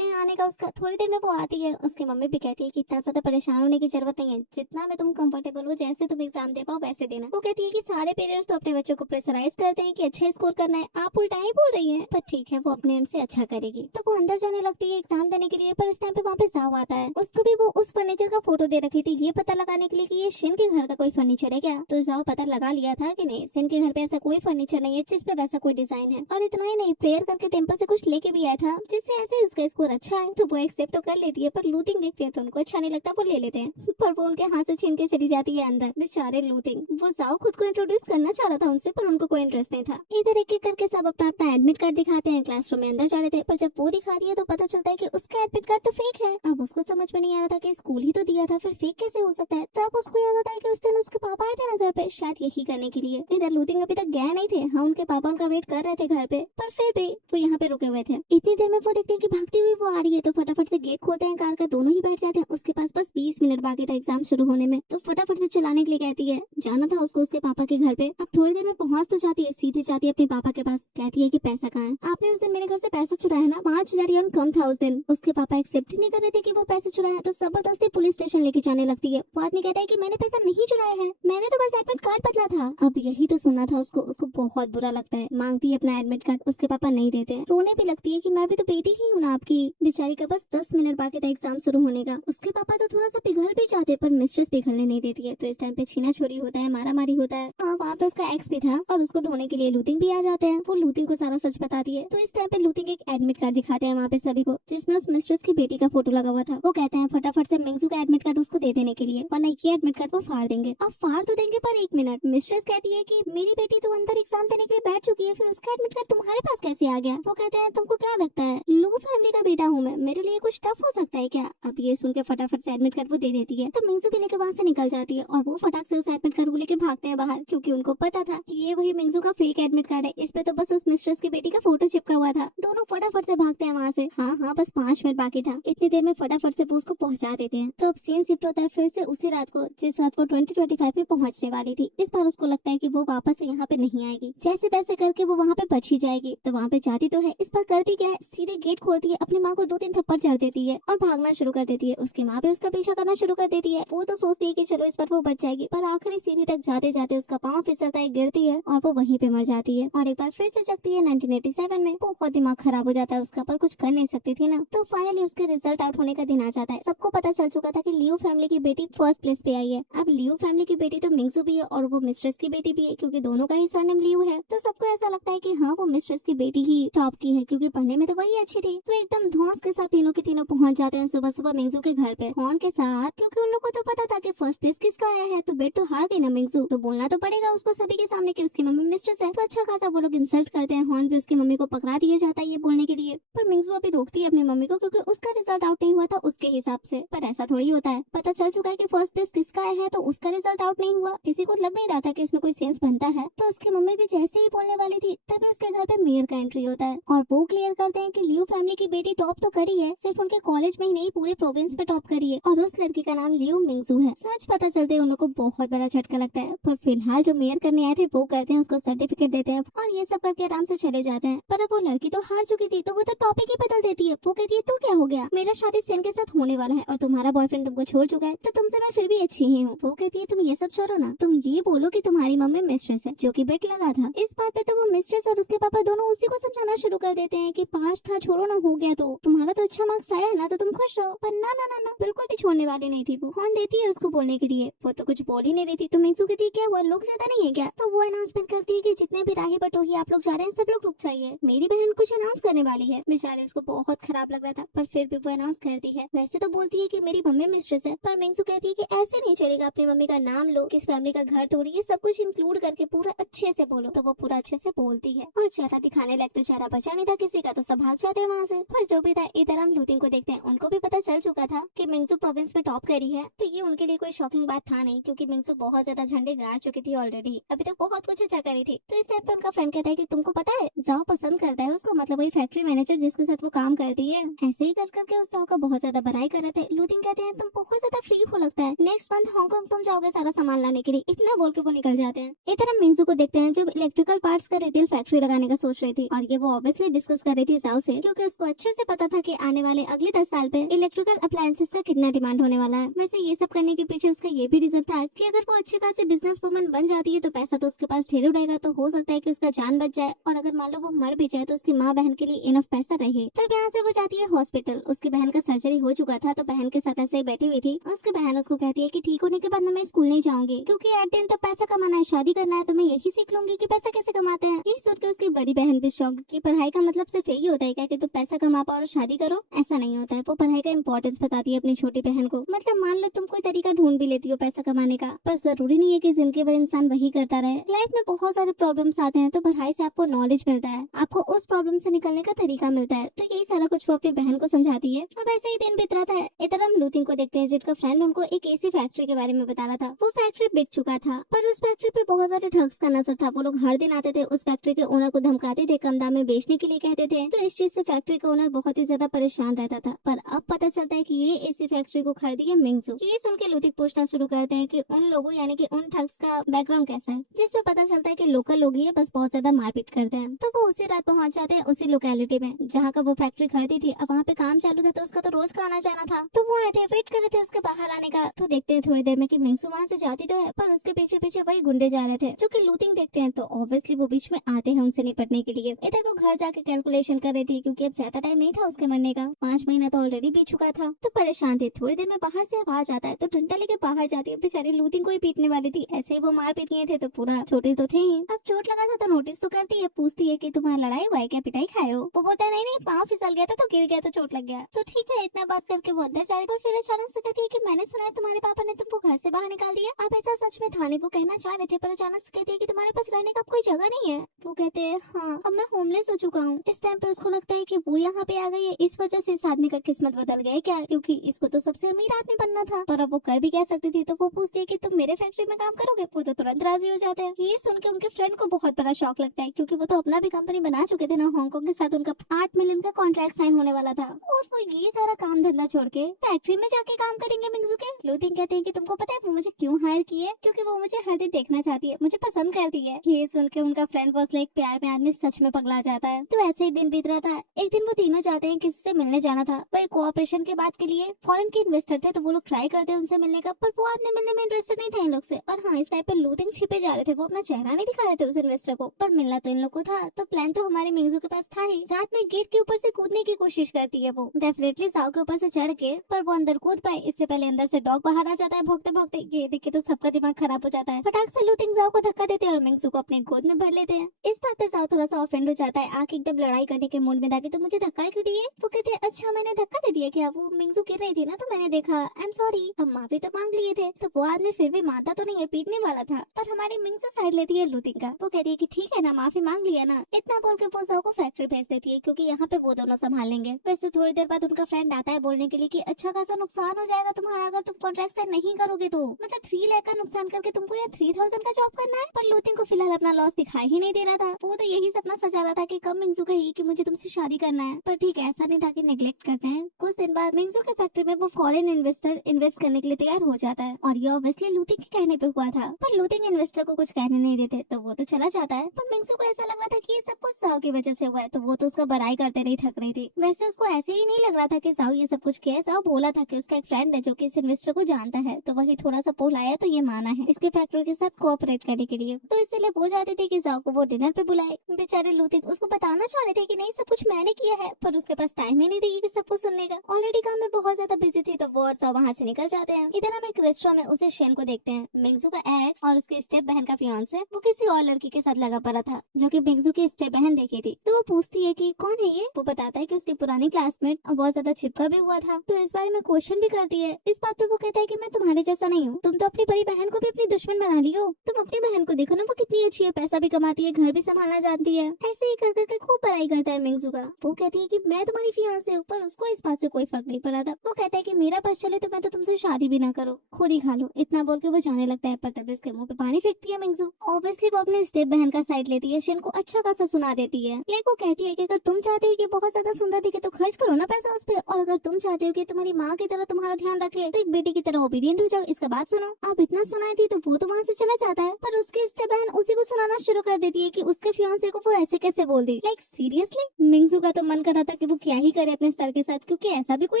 हैं आने का उसका। थोड़ी देर में वो आती है। उसकी मम्मी भी कहती है कि इतना ज्यादा परेशान होने की जरूरत नहीं है, जितना में तुम कंफर्टेबल हो, जैसे तुम एग्जाम दे पाओ वैसे देना। वो कहती है कि सारे पेरेंट्स तो अपने बच्चों को प्रेशराइज करते हैं कि अच्छा स्कोर करना है, आप उल्टा ही बोल रही हैं। पर ठीक है, वो अपने एंड से अच्छा करेगी। तो वो अंदर जाने लगती है एग्जाम देने के लिए। पर इस टाइम पे वहाँ पे जाओ आता है। उसको भी वो उस फर्नीचर का फोटो दे रखी थी, ये पता लगाने के लिए कि ये शिन के घर का कोई फर्नीचर है क्या। तो जाओ पता लगा लिया था कि नहीं, शिन के घर पे ऐसा कोई फर्नीचर नहीं है जिस पे वैसा कोई डिजाइन है। और इतना ही नहीं, प्रेयर करके टेम्पल से कुछ लेके भी आया था, जिससे ऐसे उसका स्कोर अच्छा है। तो वो एक्सेप्ट तो कर लेती है, पर लूथिंग देखते हैं तो उनको अच्छा नहीं लगता, वो ले लेते हैं। पर वो उनके हाथ से छीन के चली जाती है अंदर। बेचारे लूथिंग, वो जाओ खुद को इंट्रोड्यूस करना चाह रहा था उनसे, पर उनको कोई इंटरेस्ट नहीं था। इधर एक एक करके सब अपना अपना एडमिट कार्ड दिखाते हैं। क्लासरूम में अंदर जा रहे थे, पर जब वो दिखाती है तो पता चलता है कि उसका एडमिट कार्ड तो फेक है। अब उसको समझ में नहीं आ रहा था कि स्कूल ही तो दिया था, फिर फेक कैसे हो सकता है। तब उसको याद आता है कि उस दिन उसके पापा आए थे ना घर पे, शायद यही करने के लिए। इधर लूथिंग अभी तक गए नहीं थे। हाँ, उनके पापा उनका वेट कर रहे थे घर पे, पर फिर भी वो यहाँ पे रुके हुए थे। इतनी देर में वो देखते हैं कि भागती हुई वो आ रही है, तो फटाफट से गेट खोलते हैं कार का, दोनों ही बैठ जाते हैं। उसके पास बस 20 मिनट बाकी था एग्जाम शुरू होने में, तो फटाफट से चलाने के लिए कहती है। जाना था उसको उसके पापा के घर पे। अब थोड़ी देर में पहुंच तो जाती है, सीधे जाती है अपने पापा के पास, कहती है कि पैसा कहाँ है, आपने उस दिन मेरे घर से पैसा चुराया ना, 5,000 यन कम था उस दिन। उसके पापा एक्सेप्ट ही नहीं कर रहे थे कि वो पैसे चुराया, तो जबरदस्ती पुलिस स्टेशन लेके जाने लगती है। वो आदमी कहता है कि मैंने पैसा नहीं चुराया है, मैंने तो बस एडमिट कार्ड बदला था। अब यही तो सुनना था उसको बहुत बुरा लगता है। मांगती है अपना एडमिट कार्ड, उसके पापा नहीं देते। रोने भी लगती है कि मैं भी तो बेटी ही हूँ ना आपकी। बेचारी का बस 10 मिनट बाकी था एग्जाम शुरू होने का। उसके पापा तो थोड़ा सा पिघल भी जाते, पर मिस्ट्रेस पिघलने नहीं देती है। तो इस टाइम पे छीना छोरी होता है, मारा मारी होता है। वहाँ पे उसका एक्स भी था और उसको धोने के लिए लूथिंग भी आ जाते हैं। वो लूथिंग को सारा सच बताती है। तो इस टाइम पे लूथिंग एक एडमिट कार्ड दिखाते हैं वहाँ पे सभी को, जिसमें उस मिस्ट्रेस की बेटी का फोटो लगा हुआ था। वो कहते हैं फटाफट से मिंगजू का एडमिट कार्ड उसको दे देने के लिए, वरना ये एडमिट कार्ड वो फाड़ देंगे। अब फाड़ तो देंगे, पर 1 मिनट। मिस्ट्रेस कहती है कि मेरी बेटी तो अंदर एग्जाम देने के लिए बैठ चुकी है, फिर उसका एडमिट कार्ड तुम्हारे पास कैसे आ गया। वो कहते हैं तुमको क्या लगता है, लू फैमिली का बेटा हूँ मैं, मेरे लिए कुछ टफ हो सकता है क्या। अब ये सुन के फटाफट से एडमिट कार्ड वो दे देती है। तो मिंगजू भी लेके वहाँ से निकल जाती है और वो फटाक से उस एडमिट कार्ड को लेके भागते हैं बाहर, क्योंकि उनको पता था कि ये वही मिंगजू का फेक एडमिट कार्ड है। इस पे तो बस उस मिस्ट्रेस की बेटी का फोटो चिपका हुआ था। दोनों फटाफट से भागते हैं वहाँ से। हाँ, बस 5 मिनट बाकी था। इतनी देर में फटाफट से वो उसको पहुंचा देते हैं। तो अब सीन शिफ्ट होता है फिर से उसी रात को, जिस रात को 2025 में पहुंचने वाली थी। इस बार उसको लगता है कि वो वापस यहाँ पे नहीं आएगी, जैसे तैसे करके वो वहाँ पे बच ही जाएगी। तो वहाँ पे जाती तो है, इस पर करती क्या है, सीधे गेट खोलती है, अपनी माँ को 2-3 थप्पड़ जड़ देती है और भागना शुरू कर देती है। उसकी माँ भी उसका पीछा करना शुरू कर देती है। वो तो सोचती है कि चलो इस पर वो बच जाएगी, पर आखिरी सीढ़ी तक जाते जाते उसका पाँव फिसलता है, गिरती है और वो वहीं पे मर जाती है। और एक बार फिर से जगती है 1987 में। बहुत दिमाग खराब हो जाता है उसका, पर कुछ कर नहीं सकती थी ना। तो फाइनली उसके रिजल्ट आउट होने का दिन आ जाता है। सबको पता चल चुका था कि लियो फैमिली की बेटी फर्स्ट प्लेस पे आई है। अब लियो फैमिली की बेटी तो मिंगजू भी है और वो मिस्ट्रेस की बेटी भी है, क्योंकि दोनों का ही सरनेम लियो है। तो सबको ऐसा लगता है कि हाँ, वो मिस्ट्रेस की बेटी ही टॉप की है, क्योंकि पढ़ने में तो वही अच्छी थी। तो एकदम धौंस के साथ तीनों के तीनों पहुंच जाते हैं सुबह सुबह मिंगजू के घर पे हॉर्न के साथ, क्योंकि उन लोग को तो पता था कि फर्स्ट प्लेस किसका आया है। तो बेट तो हार गई ना मिंगजू, तो बोलना तो पड़ेगा उसको सभी के सामने कि उसकी मम्मी मिस्ट्रेस है। तो अच्छा खासा वो लोग इंसल्ट करते हैं। हॉर्न भी उसकी मम्मी को पकड़ा दिया जाता है ये बोलने के लिए, पर मिंगजू अभी रोकती है अपनी मम्मी को, क्योंकि उसका रिजल्ट आउट नहीं हुआ था उसके हिसाब से। पर ऐसा थोड़ी होता है, पता चल चुका है कि फर्स्ट प्लेस किसका आया है, तो उसका रिजल्ट आउट नहीं हुआ। किसी को लग नहीं रहा था कि इसमें कोई सेंस बनता है। तो उसकी मम्मी भी जैसे ही बोलने वाली थी, तभी उसके घर पे मेयर का एंट्री होता है और वो क्लियर करते हैं कि लियो फैमिली की बेटी टॉप तो करी है, सिर्फ उनके कॉलेज में ही नहीं पूरे प्रोविंस पे टॉप करी है, और उस लड़की का नाम लियो मिंगजू है। सच पता चलते हैं उन लोगों को बहुत बड़ा झटका लगता है। पर फिलहाल जो मेयर करने आए थे वो करते हैं, उसको सर्टिफिकेट देते हैं और ये सब करके आराम से चले जाते हैं। पर अब वो लड़की तो हार चुकी थी, तो वो तो टॉपिक ही बदल देती है। वो कहती है तो क्या हो गया, मेरा शादी सेन के साथ होने वाला है और तुम्हारा बॉयफ्रेंड तुमको छोड़ चुका है, तो तुमसे मैं फिर भी अच्छी ही हूँ। वो कहती है तुम ये सब छोड़ो ना, तुम ये बोलो कि तुम्हारी मम्मी मिस्ट्रेस है, जो कि बेट लगा था। इस बात पे तो वो मिस्ट्रेस और उसके पापा दोनों उसी को समझाना शुरू कर देते हैं कि पास था, छोड़ो ना, हो गया तो तुम्हारा तो अच्छा मार्क्स आया है ना, तो तुम खुश रहो, पर ना ना ना ना बिल्कुल भी छोड़ने वाली नहीं थी। वो हॉर्न देती है उसको बोलने के लिए, वो तो कुछ बोल ही नहीं रही थी। तो मिंगजू कहती है क्या हुआ, लोग ज्यादा नहीं है क्या? तो वो अनाउंसमेंट करती है कि जितने भी राही बटोही आप लोग जा रहे हैं सब लोग रुक जाइए, मेरी बहन कुछ अनाउंस करने वाली है। बेचारे उसको बहुत खराब लग रहा था, पर फिर भी वो अनाउंस करती है। वैसे तो बोलती है कि मेरी मम्मी मिस्ट्रेस है, पर मिंगजू कहती है कि ऐसे नहीं चलेगा, अपनी मम्मी का नाम लो, किस फैमिली का घर तोड़िए, सब कुछ इंक्लूड करके पूरा अच्छे से बोलो। तो वो पूरा अच्छे से बोलती है और चेहरा दिखाने लायक तो चेहरा बचा नहीं था किसी का, तो सब भाग जाते हैं वहाँ से। पर जो भी था इधर हम लूथिंग को देखते हैं, उनको भी पता चल चुका था कि मिंगजू प्रोविंस में टॉप करी है। तो ये उनके लिए कोई शॉकिंग बात था नहीं, क्योंकि मिंगजू बहुत ज्यादा झंडे गाड़ चुकी थी ऑलरेडी, अभी तक बहुत कुछ अच्छा करी थी। तो इस टाइम पे उनका फ्रेंड कहता है कि तुमको पता है जाओ पसंद करता है उसको, मतलब वही फैक्ट्री मैनेजर जिसके साथ वो काम करती है। ऐसे ही कर करके उस जाओ का बहुत ज्यादा बड़ाई कर रहे थे। लूथिंग कहते हैं तुम बहुत ज्यादा फ्री हो लगता है, नेक्स्ट मंथ हांगकांग तुम जाओगे सारा सामान लाने के लिए, इतना बोल के वो निकल जाते हैं। इधर हम मिंगजू को देखते हैं जो इलेक्ट्रिकल पार्ट्स का रिटेल फैक्ट्री लगाने का सोच रही थी, और ये वो ऑब्वियसली डिस्कस कर रही थी जाओ से, क्योंकि उसको अच्छे से पता था कि आने वाले अगले 10 साल पे इलेक्ट्रिकल अप्लायंसेस का कितना डिमांड होने वाला है। वैसे ये सब करने के पीछे उसका ये भी रीजन था कि अगर वो अच्छी खासी बिजनेस वुमन बन जाती है तो पैसा तो उसके पास ढेर उड़ेगा, तो हो सकता है कि उसका जान बच जाए, और अगर मान लो वो मर भी जाए तो उसकी माँ बहन के लिए इनफ पैसा रहे। तब यहाँ से वो जाती है हॉस्पिटल, उसकी बहन का सर्जरी हो चुका था, तो बहन के साथ ऐसे ही बैठी हुई थी। उसकी बहन उसको कहती है कि ठीक होने के बाद मैं स्कूल नहीं जाऊंगी, क्योंकि एट दिन तो पैसा कमाना है, शादी करना है, तो मैं यही सीख लूंगी कि पैसा कैसे कमाते हैं। ये सुन के उसकी बड़ी बहन भी शौक की पढ़ाई का मतलब सिर्फ यही होता है क्या कि तुम पैसा कमा पाओ और शादी करो, ऐसा नहीं होता है। वो पढ़ाई का इंपॉर्टेंस बताती है अपनी छोटी बहन को। मतलब मान लो तुम कोई तरीका ढूंढ भी लेती हो पैसा कमाने का, पर जरूरी नहीं है कि जिंदगी भर इंसान वही करता रहे। लाइफ में बहुत सारे प्रॉब्लम्स आते हैं, तो पढ़ाई से आपको नॉलेज मिलता है, आपको उस प्रॉब्लम से निकलने का तरीका मिलता है। तो यही सारा कुछ वो अपनी बहन को समझाती है। अब ऐसे ही दिन बीत रहा था। इधर हम लूथिंग को देखते हैं जिनका फ्रेंड उनको एक एसी फैक्ट्री के बारे में बता रहा था। वो फैक्ट्री बिक चुका था, पर उस फैक्ट्री पे बहुत सारे ठग्स का नजर था। वो लोग हर दिन आते थे, उस फैक्ट्री के ओनर को धमकाते थे, कम दाम में बेचने के लिए कहते थे। तो इस चीज से फैक्ट्री का ओनर बहुत ही ज्यादा परेशान रहता था। पर अब पता चलता है कि ये एसी फैक्ट्री को खरीदी है मिंगजू। ये सुन के लूथिंग पूछना शुरू करते हैं कि उन लोगों यानी कि उन ठग्स का बैकग्राउंड कैसा है, जिसमें पता चलता है कि लोकल लोग ही बस बहुत ज्यादा मारपीट करते हैं। तो वो उसी रात पहुंच जाते हैं उसी लोकेलिटी में जहाँ का वो फैक्ट्री खरीदी थी। अब वहाँ पे काम चालू था, तो उसका तो रोज का आना जाना था। तो वो आए थे, वेट कर रहे थे उसके बाहर आने का। तो देखते हैं थोड़ी देर में कि मिंगजू वहाँ से जाती तो है, पर उसके पीछे पीछे वही गुंडे जा रहे थे, जो कि लूथिंग देखते हैं। तो ऑब्वियसली वो बीच में आते हैं उनसे निपटने के लिए। इधर वो घर जाके कैलकुलेशन कर रही थी, क्योंकि अब ज्यादा टाइम नहीं था उसके मरने का, 5 महीना तो ऑलरेडी बीत चुका था। तो परेशान थी। थोड़ी देर में बाहर से आवाज आता है, तो डंडा लेके बाहर जाती है। बेचारी लूथिंग को ही पीटने वाली थी, ऐसे ही वो मार पीट किए थे, तो पूरा चोटिल तो थे ही। अब चोट लगा था तो नोटिस तो करती है, पूछती है कि तुम्हारा लड़ाई हुआ है क्या, पिटाई खाए हो? वो बोलता है नहीं नहीं, पाँव फिसल गया था तो गिर गया तो चोट लग गया। तो ठीक है, इतना बात करके वो अंदर जा रही थी। फिर अचानक से कहती है कि मैंने सुना है तुम्हारे पापा ने तुमको घर से बाहर निकाल दिया। अब ऐसा सच में था नहीं, वो कहना चाह रहे थे, पर अचानक से कहती है कि तुम्हारे पास रहने का कोई जगह नहीं है। वो कहते हैं हाँ, अब मैं होमलेस हो चुका हूँ। इस टाइम पे उसको लगता है कि वो यहाँ पे आ गई है, इस वजह से इस आदमी का किस्मत बदल गया है क्या, क्योंकि इसको तो सबसे अमीर आदमी बनना था। पर अब वो कर भी कह सकती थी। तो वो पूछती है कि तुम मेरे फैक्ट्री में काम करोगे? वो तो तुरंत राजी हो जाते हैं। ये सुन के उनके फ्रेंड को बहुत बड़ा शौक लगता है, क्योंकि वो तो अपना भी कंपनी बना चुके थे ना हांगकांग के साथ, उनका 8 मिलियन का कॉन्ट्रैक्ट साइन होने वाला था, और वो ये सारा काम धंधा छोड़ के फैक्ट्री में जाके काम करेंगे मिंगजू के। लूथिंग कहते हैं कि तुमको पता है वो मुझे क्यों हायर किए? क्योंकि वो मुझे हर दिन देखना चाहती है, मुझे पसंद करती है। ये सुन के उनका फ्रेंड बॉस लाइक प्यार में आदमी सच में पगला जाता है। तो ऐसे ही दिन बीत रहा था। एक दिन वो तीनों जाते हैं, किसी से मिलने जाना था, वही कोऑपरेशन के बात के लिए। फॉरेन के इन्वेस्टर थे, तो वो लोग ट्राई करते हैं उनसे मिलने का, पर वो आदमी मिलने में इंटरेस्टेड नहीं था इन लोग से। और हाँ, इस टाइप पे लूथिंग छिपे जा रहे थे, वो अपना चेहरा नहीं दिखा रहे थे उस इन्वेस्टर को, पर मिलना तो इन लोग को था। तो प्लान तो हमारे मिंगजू के पास था ही। रात में गेट के ऊपर से कूदने की कोशिश करती है वो, डेफिनेटली जाओ के ऊपर से चढ़ के, पर वो अंदर कूद पाए इससे पहले अंदर से डॉग बाहर आ जाता है भौंकते भौंकते। ये देख के तो सबका दिमाग खराब हो जाता है। फटाक से लूथिंग जाओ को धक्का देते हैं और मिंगजू को अपने गोद में भर लेते हैं। इस बात पे जाओ थोड़ा सा ऑफेंड हो जाता है, आके एकदम लड़ाई करने के मूड में था कि तुम मुझे धक्का क्यों दिए? वो कहते हैं अच्छा मैंने धक्का दे दिया क्या? वो मिंगजू गिर रही थी ना तो मैंने देखा, आई एम सॉरी। हम माफी तो मांग लिए थे। तो वो आदमी फिर भी मानता तो नहीं है, पीटने वाला था, पर हमारी मिंगजू साइड लेती है लूथिंग का। वो कहती है कि ठीक है ना, माफी मांग लिया ना। इतना बोल के वो जाओ को फैक्ट्री भेज देती है, क्योंकि यहाँ पे वो दोनों संभाल लेंगे। वैसे थोड़ी देर बाद उनका फ्रेंड आता है बोलने के लिए कि अच्छा खासा नुकसान हो जाएगा तुम्हारा अगर तुम कॉन्ट्रैक्ट साइन नहीं करोगे तो, मतलब 3 लाख का नुकसान करके तुमको यहाँ 3000 का जॉब करना है। पर लूथिंग को फिलहाल अपना लॉस दिखाई ही नहीं दे रहा था। वो तो यही सपना सजा रहा था कि कब मिंगजू कही कि मुझे तुमसे शादी करना है। पर ठीक है, ऐसा नहीं था कि नेग्लेक्ट करते हैं। कुछ दिन बाद मिंगजू के फैक्ट्री में वो फॉरेन इन्वेस्टर इन्वेस्ट करने के लिए तैयार हो जाता है, और ये ऑब्वियसली लूथिंग के कहने पे हुआ था। पर लूथिंग इन्वेस्टर को कुछ कहने नहीं देते, तो वो तो चला जाता है। पर मिंगजू को ऐसा लग रहा था कि ये सब कुछ साव की वजह से हुआ है, तो वो तो उसका बड़ाई करते रही, थक रही थी। वैसे उसको ऐसे ही नहीं लग रहा था कि साव ये सब कुछ किया है। साव बोला था कि उसका एक फ्रेंड है जो कि इस इन्वेस्टर को जानता है, तो वही थोड़ा सा पोलाया तो ये माना है इसके फैक्ट्री के साथ कोऑपरेट करने के लिए। तो इसलिए वो चाहते थे कि साव को वो डिनर पे बुलाए। बेचारे लूथिंग उसको बताना चाह रहे थे कि नहीं सब कुछ मैंने किया है, पर उसके पास टाइम ही नहीं देगी कि सब कुछ सुनने का। ऑलरेडी काम में बहुत ज्यादा बिजी थी तो वो और सौ वहाँ से निकल जाते हैं। इधर हम एक रेस्टोरेंट में उसे शेन को देखते हैं। मिंगजू का एक्स और उसकी स्टेप बहन का फियांसे वो किसी और लड़की के साथ लगा पड़ा था जो कि मिंगजू की स्टेप बहन देखी थी। तो वो पूछती है कि कौन है ये। वो बताता है कि उसकी पुरानी क्लासमेट और बहुत ज्यादा चिपका भी हुआ था। तो इस बारे में क्वेश्चन भी करती है। इस बात पे वो कहता है कि मैं तुम्हारे जैसा नहीं हूँ, तुम तो अपनी बड़ी बहन को भी अपनी दुश्मन बना ली हो। तुम अपनी बहन को देखो ना, वो कितनी अच्छी है, पैसा भी कमाती है, घर भी संभालना जानती है। ऐसे ही कर करके खूब पढ़ाई करता है मिंगजू का। वो कहती है कि मैं तुम्हारी फियांसे हूँ, पर उसको इस बात से कोई फर्क नहीं पड़ा था। वो कहता है कि मेरा बस चले तो मैं तो तुमसे शादी भी ना करो, खुद ही खा लो। इतना बोल के वो जाने लगता है, पर तभी उसके मुंह पे पानी फेंकती है मिंगजू। ऑब्वियसली वो अपने स्टेप बहन का साइड लेती है, शेन को अच्छा खासा सुना देती है। लाइक वो कहती है कि अगर तुम चाहते हो कि बहुत ज्यादा सुंदर दिखे तो खर्च करो ना पैसा उस पे, और अगर तुम चाहते हो कि तुम्हारी माँ की तरह तुम्हारा ध्यान रखे तो एक बेटी की तरह ओबीडियंट हो जाओ। इसका बात सुनो। अब इतना सुनाई थी तो वो तो वहाँ से चला जाता है, पर उसकी स्टेप बहन उसी को सुनाना शुरू कर देती है कि उसके फियांसे को वो ऐसे कैसे बोल दी। लाइक सीरियसली मिंगजू का तो मन कर रहा था कि वो क्या ही करे अपने सर के साथ, क्योंकि ऐसा भी कोई